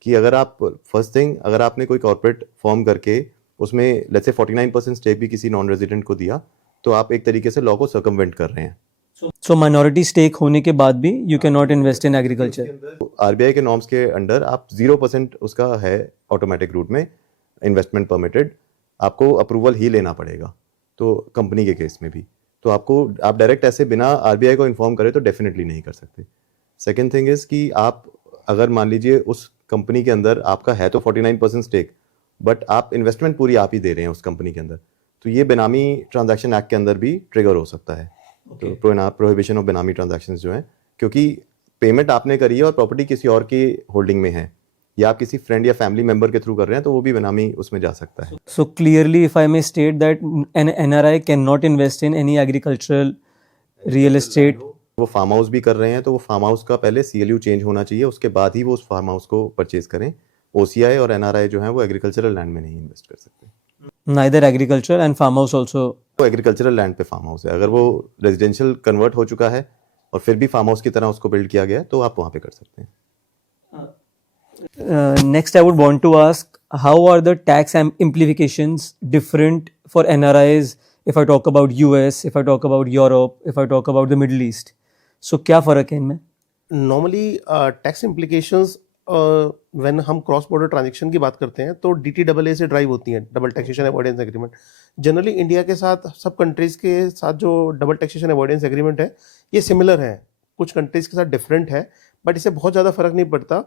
कि अगर आप फर्स्ट थिंग अगर आपने कोई कॉर्पोरेट फॉर्म करके उसमें लेट्स से 49% स्टेक भी किसी नॉन रेजिडेंट को दिया तो आप एक तरीके से लॉ को सर्कमवेंट कर रहे हैं। So minority stake होने के बाद भी you cannot invest in agriculture. RBI के नॉर्म्स के अंडर आप 0% उसका है ऑटोमेटिक रूट में इन्वेस्टमेंट परमिटेड। आपको अप्रूवल ही लेना पड़ेगा, तो कंपनी के केस में भी। तो आप डायरेक्ट ऐसे बिना आरबीआई को इन्फॉर्म करें तो डेफिनेटली नहीं कर सकते। सेकेंड थिंग इज़ कि आप अगर मान लीजिए उस कंपनी के अंदर आपका है तो 49% स्टेक, बट आप इन्वेस्टमेंट पूरी आप ही दे रहे हैं उस कंपनी के अंदर, तो ये बेनामी ट्रांजैक्शन एक्ट के अंदर भी ट्रिगर हो सकता है। तो प्रोहिबिशन ऑफ बेनामी ट्रांजैक्शंस जो हैं, क्योंकि पेमेंट आपने करी है और प्रॉपर्टी किसी और की होल्डिंग में है, या आप किसी फ्रेंड या फैमिली मेंबर के थ्रू कर रहे हैं, तो वो भी बेनामी उसमें जा सकता है। So clearly, if I may state that an NRI cannot invest in any agricultural real estate. वो फार्म हाउस भी कर रहे हैं तो वो फार्म हाउस का पहले CLU चेंज होना चाहिए, उसके बाद ही वो उस फार्म हाउस को परचेज करें। OCI और NRI जो है वो एग्रीकल्चरल लैंड में नहीं इन्वेस्ट कर सकते। Neither agriculture and farm house also. वो एग्रीकल्चरल लैंड पे फार्म हाउस है, अगर वो रेजिडेंशियल कन्वर्ट हो चुका है और फिर भी फार्म हाउस की तरह उसको बिल्ड किया गया है तो आप वहाँ पे कर सकते हैं। Next, I would want to ask, how are the tax implications different for NRIs if I talk about US, if I talk about Europe, if I talk about the Middle East? So क्या फ़र्क है इनमें? Normally tax implications when हम cross border transaction की बात करते हैं तो DTAA से ड्राइव होती हैं, double taxation avoidance agreement. Generally India के साथ सब कंट्रीज़ के साथ जो डबल टैक्सेशन अवॉइडेंस एग्रीमेंट है ये सिमिलर है, कुछ कंट्रीज़ के साथ डिफरेंट है, बट इससे बहुत ज़्यादा फर्क नहीं पड़ता।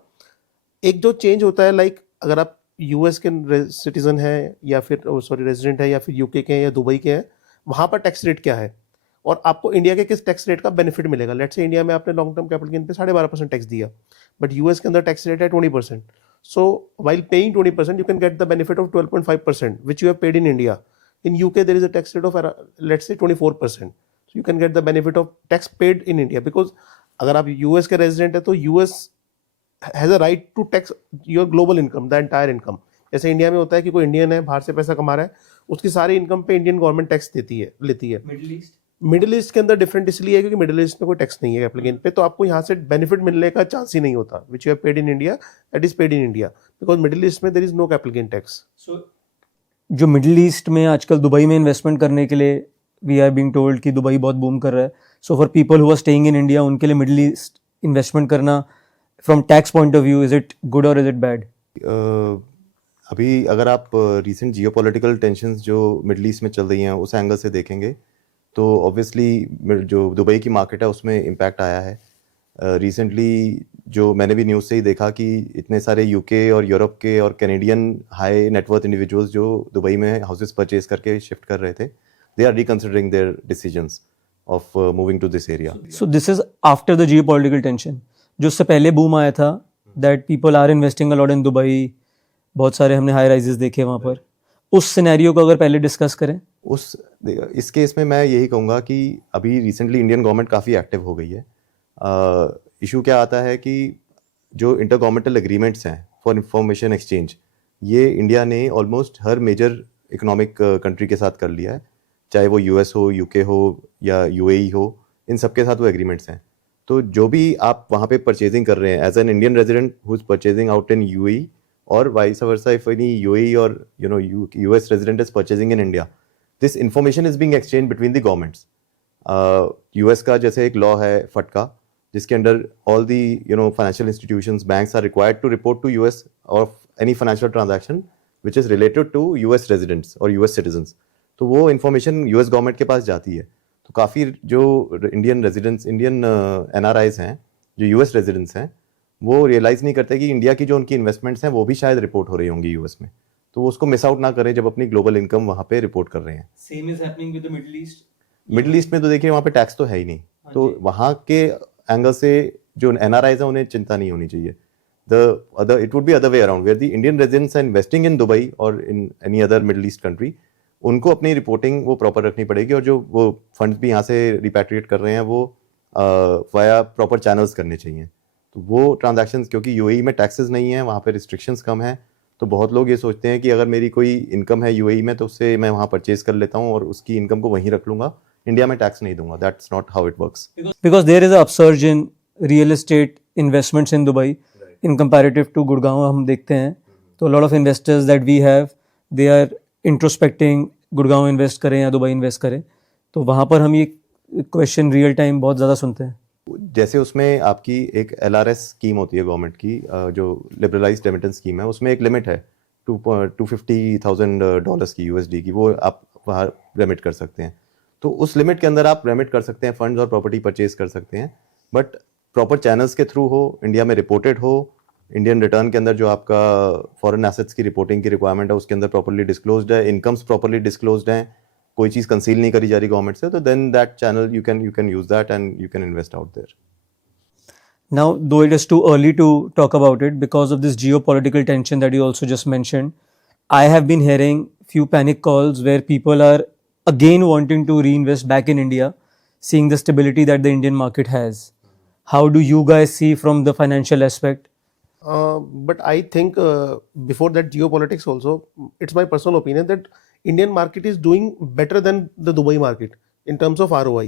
एक जो चेंज होता है, लाइक अगर आप US के सिटीज़न हैं या फिर रेजिडेंट है या फिर UK के हैं या दुबई के हैं, वहाँ पर टैक्स रेट क्या है और आपको इंडिया के किस टैक्स रेट का बेनिफिट मिलेगा। लेट्स से इंडिया में आपने लॉन्ग टर्म कैपिटल गेन पे 12.5% टैक्स दिया, बट US के अंदर टैक्स रेट है 20%। So while paying 20% you can get the benefit of 12.5% which you have paid in India. In UK there is a tax rate of let's say 24%, so you can get the benefit of tax paid in India, because अगर आप US के resident है तो US has a right to tax your global income, the entire income. जैसे India में होता है कि कोई इंडियन है बाहर से पैसा कमा रहा है, उसकी सारी इनकम पे इंडियन गवर्नमेंट टैक्स लेती है। मिडिल ईस्ट के अंदर डिफरेंट इसलिए है क्योंकि मिडिल ईस्ट में कोई टैक्स नहीं है कैपिटल गेन पे, तो आपको यहाँ से बेनिफिट मिलने का चांस ही नहीं होता। Which you have paid in India that is paid in India, because middle east में there is no capital gain tax. जो मिडिल ईस्ट में आजकल दुबई में इन्वेस्टमेंट करने के लिए वी आर बीइंग टोल्ड कि दुबई बहुत बूम कर रहा है, so for people who are staying in India उनके लिए मिडिल ईस्ट इन्वेस्टमेंट करना from tax point of view, is it good और इज इट बैड? अभी अगर आप रिसेंट जियोपॉलिटिकल टेंशंस जो मिडल ईस्ट में चल रही हैं उस एंगल से देखेंगे तो ऑब्वियसली जो दुबई की मार्केट है उसमें इम्पैक्ट आया है। रिसेंटली जो मैंने भी न्यूज़ से ही देखा कि इतने सारे UK और यूरोप के और कैनेडियन हाई नेटवर्थ इंडिविजुअल्स जो दुबई में हाउसेस परचेज करके शिफ्ट कर रहे थे, they are reconsidering their decisions of moving to this area. So this is after the geopolitical tension. जो उससे पहले बूम आया था that people are investing a lot in Dubai, बहुत सारे हमने हाई राइजेस देखे वहाँ पर। उस सिनेरियो को अगर पहले डिस्कस करें, इस केस में मैं यही कहूँगा कि अभी रिसेंटली इंडियन गवर्नमेंट काफ़ी एक्टिव हो गई है। इशू क्या आता है कि जो इंटर गवर्नमेंटल एग्रीमेंट्स हैं फॉर इंफॉर्मेशन एक्सचेंज, ये इंडिया ने ऑलमोस्ट हर मेजर इकोनॉमिक कंट्री के साथ कर लिया है, चाहे वो US हो, UK हो या UAE हो, इन सब के साथ वो एग्रीमेंट्स हैं। तो जो भी आप वहाँ पे परचेजिंग कर रहे हैं as an Indian resident who is purchasing out in UAE or vice versa, if any UAE or US resident is purchasing in India, this information is being exchanged between the governments. US का जैसे एक law है फटका, जिसके अंदर all the financial institutions, banks are required to report to US of any financial transaction which is related to US residents or US citizens. तो वो information US government के पास जाती है। तो काफ़ी जो इंडियन रेजिडेंट्स, इंडियन NRIs हैं जो US रेजिडेंट्स हैं, वो रियलाइज़ नहीं करते कि इंडिया की जो उनकी इन्वेस्टमेंट्स हैं वो भी शायद रिपोर्ट हो रही होंगी US में, तो वो उसको मिस आउट ना करें जब अपनी ग्लोबल इनकम वहाँ पे रिपोर्ट कर रहे हैं। Same is happening with the middle east. Middle east में तो देखिए वहाँ पे टैक्स तो है ही नहीं, तो वहाँ के एंगल से जो NRIs हैं उन्हें चिंता नहीं होनी चाहिए। It would be other way around, where the Indian residents are investing in Dubai और in any other middle east country, उनको अपनी रिपोर्टिंग वो प्रॉपर रखनी पड़ेगी, और जो वो फंड्स भी यहाँ से रिपैट्रिएट कर रहे हैं वो वाया प्रॉपर चैनल्स करने चाहिए। तो वो ट्रांजैक्शंस, क्योंकि UAE में टैक्सेस नहीं है, वहाँ पे रिस्ट्रिक्शंस कम है, तो बहुत लोग ये सोचते हैं कि अगर मेरी कोई इनकम है UAE में तो उससे मैं वहाँ परचेज कर लेता हूँ और उसकी इनकम को वहीं रख लूँगा, इंडिया में टैक्स नहीं दूंगा। That's not how it works. Because there is a upsurge in real estate investments in Dubai in comparative to Gurgaon हम देखते हैं, तो lot of investors that we have they are introspecting Gurgaon invest करें या दुबई इन्वेस्ट करें, तो वहाँ पर हम ये क्वेश्चन रियल टाइम बहुत ज़्यादा सुनते हैं। जैसे उसमें आपकी एक LRS स्कीम होती है गवर्नमेंट की, जो लिबरलाइज्ड रेमिटेंस स्कीम है, उसमें एक लिमिट है $250,000 की USD की, वो आप वहाँ रेमिट कर सकते हैं। तो उस लिमिट के अंदर आप रेमिट कर सकते हैं, फंड्स और प्रॉपर्टी परचेज कर सकते हैं, बट प्रॉपर चैनल्स के थ्रू हो, इंडिया में रिपोर्टेड हो, इंडियन रिटर्न के अंदर जो आपका फॉरेन एसेट्स की रिपोर्टिंग की रिक्वायरमेंट है उसके अंदर प्रॉपर्ली डिस्क्लोज्ड है, इनकम्स प्रॉपर्ली डिस्क्लोज्ड हैं, कोई चीज़ कंसील नहीं करी जा रही गवर्नमेंट से, तो then that channel you can use that and you can invest out there. Now, though it is too early to talk about it because of this geopolitical tension that you also just mentioned, I have been hearing few panic calls where people are again wanting to reinvest back in India, seeing the stability that the Indian market has. How do you guys see from the financial aspect? But I think before that geopolitics also, it's my personal opinion that Indian market is doing better than the Dubai market in terms of ROI.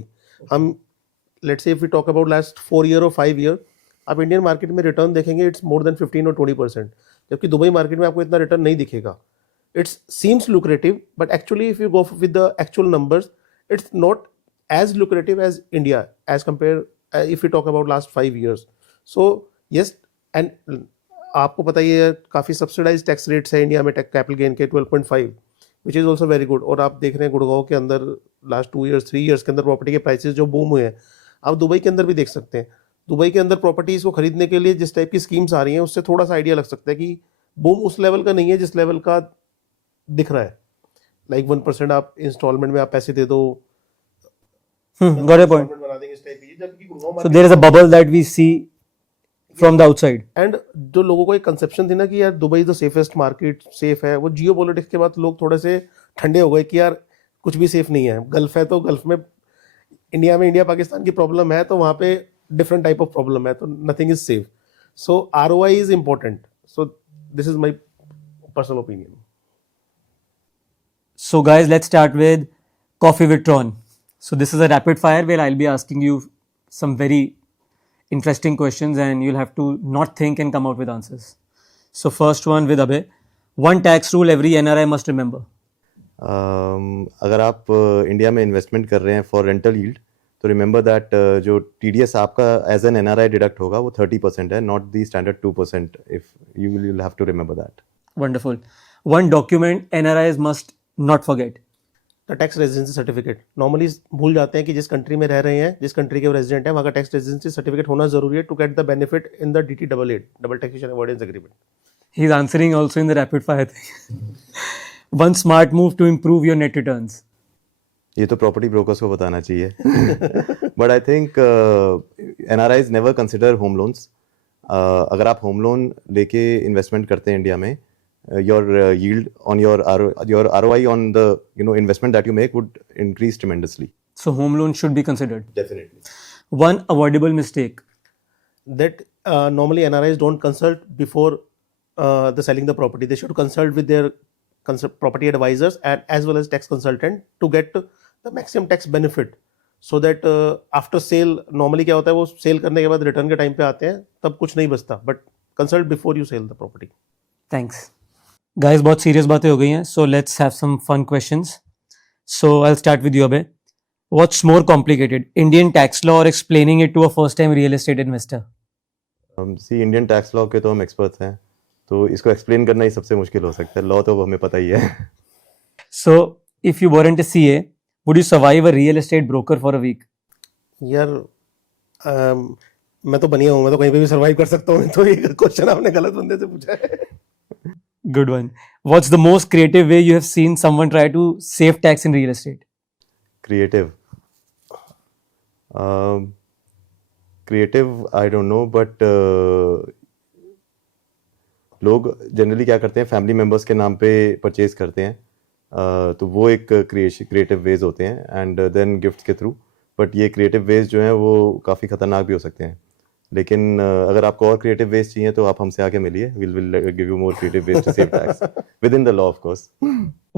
Let's say if we talk about last 4 year or 5 year, आप Indian market में return देखेंगे it's more than 15 और 20%, जबकि Dubai market में आपको इतना return नहीं दिखेगा. It's seems lucrative but actually if you go with the actual numbers it's not as lucrative as India as compare if we talk about last 5 years. So yes, and आपको पता ही है काफ़ी subsidise tax rates है India में capital gain के 12.5 which is also very good. और आप देख रहे हैं गुड़गांव के अंदर लास्ट 2 years 3 years के अंदर प्रॉपर्टी के प्राइसेस जो बूम हुए हैं, आप दुबई के अंदर भी देख सकते हैं. दुबई के अंदर प्रॉपर्टीज़ को खरीदने के लिए जिस टाइप की स्कीम्स आ रही हैं उससे थोड़ा सा आइडिया लग सकता है कि बूम उस लेवल का नहीं है जिस लेवल का दिख रहा है. लाइक 1% आप इंस्टॉलमेंट में आप पैसे दे दो. Got a point. So there is a bubble that we see from the outside. And जो लोगों को एक कंसेप्शन थी ना कि यार Dubai the safest market safe है, वो जियो पॉलिटिक्स के बाद लोग थोड़े से ठंडे हो गए कि यार कुछ भी सेफ नहीं है. गल्फ है तो गल्फ में, इंडिया में इंडिया पाकिस्तान की प्रॉब्लम है तो वहाँ पे डिफरेंट टाइप ऑफ प्रॉब्लम है, तो nothing is safe. So ROI is important. So this is my personal opinion. So guys, let's start with Coffee with Tron. So this is a rapid fire where I'll be asking you some very interesting questions and you'll have to not think and come out with answers. So first one with Abhay. One tax rule every NRI must remember. अगर आप India में investment कर रहे हैं for rental yield, तो remember that जो TDS आपका as an NRI deduct होगा वो 30% है, not the standard 2%. If you will have to remember that. Wonderful. One document NRIs must not forget. The tax residency certificate. Normally भूल जाते हैं कि जिस कंट्री में रह रहे हैं, जिस कंट्री के रेजिडेंट हैं, वहाँ का टैक्स रेजिडेंसी सर्टिफिकेट होना जरूरी है to get the benefit in the DT88 double taxation avoidance agreement. He's answering also in the rapid fire thing. One smart move to improve your net returns. ये तो property brokers को बताना चाहिए. But I think NRIs never consider home loans. अगर आप home loan लेके investment करते हैं इंडिया में, your yield on your ROI on the investment that you make would increase tremendously. So home loan should be considered. Definitely. One avoidable mistake. That normally NRIs don't consult before the selling the property. They should consult with their property advisors and as well as tax consultant to get the maximum tax benefit. So that after sale, normally क्या होता है वो cell करने के बाद return के time पे आते हैं तब कुछ नहीं बचता. But consult before you sell the property. Thanks. Guys, बहुत सीरियस बातें हो गई हैं. So let's have some fun questions. So I'll start with you, Abhay. What's more complicated, Indian tax law or explaining it to a first-time real estate investor? C Indian tax law के तो हम experts हैं, तो इसको explain करना ही सबसे मुश्किल हो सकता है. लॉ तो हमें पता ही है. So if you weren't a CA, would you survive a real estate broker for a week? यार मैं तो बनिया हूँ, मैं तो कहीं पे भी सर्वाइव कर सकता हूँ. तो ये क्वेश्चन आपने गलत बंदे से पूछा है. Good one. What's the most creative way you have seen someone try to save tax in real estate? Creative I don't know, but लोग जनरली क्या करते हैं, फैमिली मेम्बर्स के नाम पे परचेज करते हैं, तो वो एक क्रिएटिव वेज होते हैं, एंड देन गिफ्ट के थ्रू. बट ये क्रिएटिव वेज जो हैं वो काफ़ी ख़तरनाक भी हो सकते हैं. लेकिन अगर आपको और क्रिएटिव वेज चाहिए तो आप हमसे आके मिलिए. Will give you more creative ways to save tax within the law of course.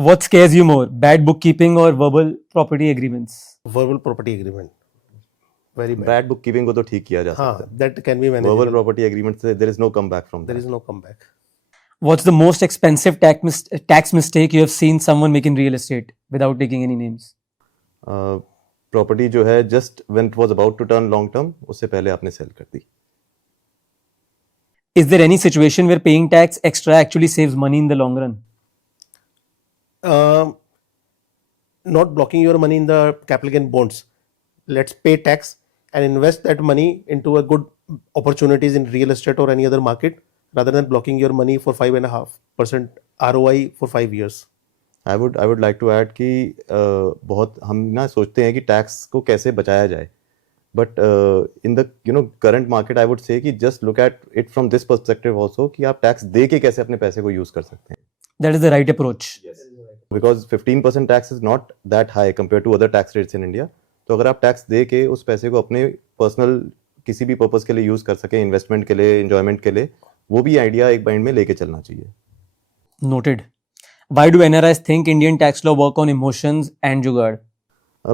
What scares you more, bad bookkeeping or verbal property agreements? Verbal property agreement. Very bad. Bad book keeping को तो ठीक किया जा सकता हाँ, है. That can be manageable. Verbal property agreement से there is no come back from there that. Is no come back. What's the most expensive tax mistake you have seen someone make in real estate without taking any names? Property जो है just when it was about to turn long term, उससे पहले आपने sell कर दी. Is there any situation where paying tax extra actually saves money in the long run? Not blocking your money in the capital gain bonds. Let's pay tax and invest that money into a good opportunities in real estate or any other market rather than blocking your money for 5.5% ROI for 5 years. I would like to add कि बहुत हम ना सोचते हैं कि tax को कैसे बचाया जाए, but in the current market I would say कि just look at it from this perspective also कि आप टैक्स दे के कैसे अपने पैसे को यूज कर सकते हैं, That is the right approach. Because 15% tax is not that high compare to other tax rates in India. तो अगर आप टैक्स दे के उस पैसे को अपने पर्सनल किसी भी पर्पस के लिए यूज कर सकें, इन्वेस्टमेंट के लिए, एंजॉयमेंट के लिए, वो भी आइडिया एक माइंड में लेके चलना चाहिए. Noted. Why do NRIs think Indian tax law work on emotions and जुगाड़?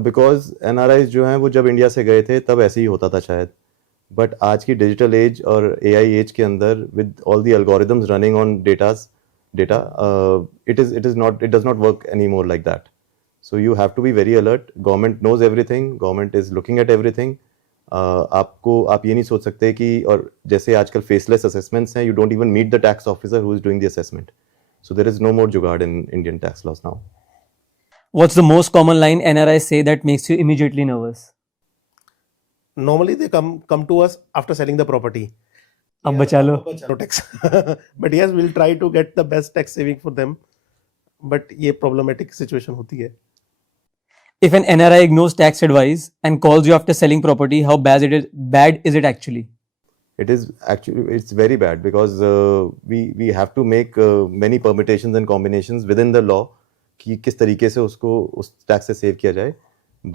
बिकॉज एनआरआईज जो हैं वो जब इंडिया से गए थे तब ऐसे ही होता था शायद, बट आज की डिजिटल एज और एआई एज के अंदर with all the algorithms running on data it does not work any more like that. So you have to be very alert. Government knows everything, government is looking at everything. आप ये नहीं सोच सकते कि, और जैसे आजकल फेसलेस असेसमेंट्स हैं, you don't even meet the tax officer who is doing the assessment. So there is no more jugaad in Indian tax laws now. What's the most common line NRIs say that makes you immediately nervous? Normally they come to us after selling the property. अब बचा लो. No tax. But yes, we'll try to get the best tax saving for them. But ये problematic situation होती है. If an NRI ignores tax advice and calls you after selling property, how bad is it actually? It's very bad because we have to make many permutations and combinations within the law कि किस तरीके से उसको उस tax से save किया जाए.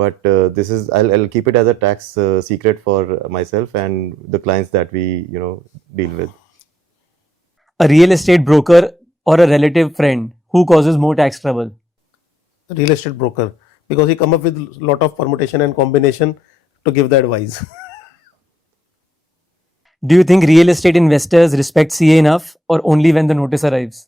But this is I'll keep it as a tax secret for myself and the clients that we deal with. A real estate broker or a relative friend who causes more tax trouble? Real estate broker, because he come up with lot of permutation and combination to give the advice. Do you think real estate investors respect CA enough or only when the notice arrives?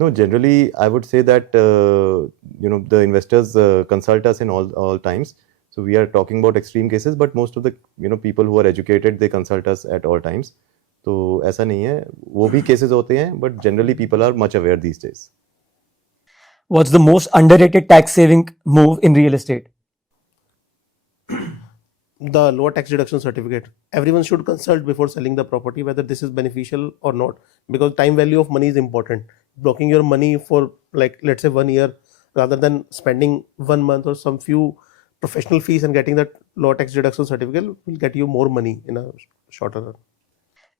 No, generally I would say that the investors consult us in all times. So we are talking about extreme cases, but most of the people who are educated, they consult us at all times. तो ऐसा नहीं है, वो भी cases होते हैं, but generally people are much aware these days. What's the most underrated tax saving move in real estate? The lower tax deduction certificate. Everyone should consult before selling the property whether this is beneficial or not, because time value of money is important. Blocking your money for, like, let's say 1 year rather than spending 1 month or some few professional fees and getting that lower tax deduction certificate will get you more money in a shorter run.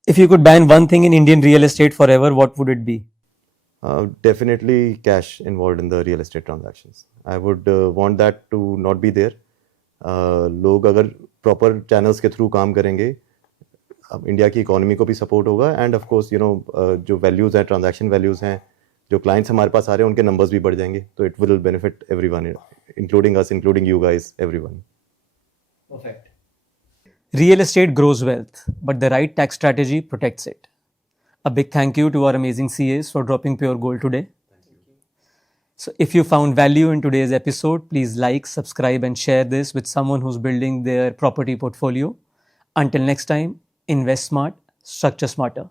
If you could ban one thing in Indian real estate forever, what would it be? Definitely cash involved in the real estate transactions. I would want that to not be there. लोग अगर proper channels के through काम करेंगे, अब India की economy को भी support होगा, एंड ऑफ कोर्स जो वैल्यूज़ हैं, ट्रांजैक्शन वैल्यूज़ हैं, जो क्लाइंट्स हमारे पास आ रहे हैं उनके नंबर्स भी बढ़ जाएंगे. तो it will benefit everyone, including us, including you guys, everyone. Perfect. Real estate grows wealth, but the right tax strategy protects it. A big thank you to our amazing CAs for dropping pure gold today. So if you found value in today's episode, please like, subscribe and share this with someone who's building their property portfolio. Until next time, invest smart, structure smarter.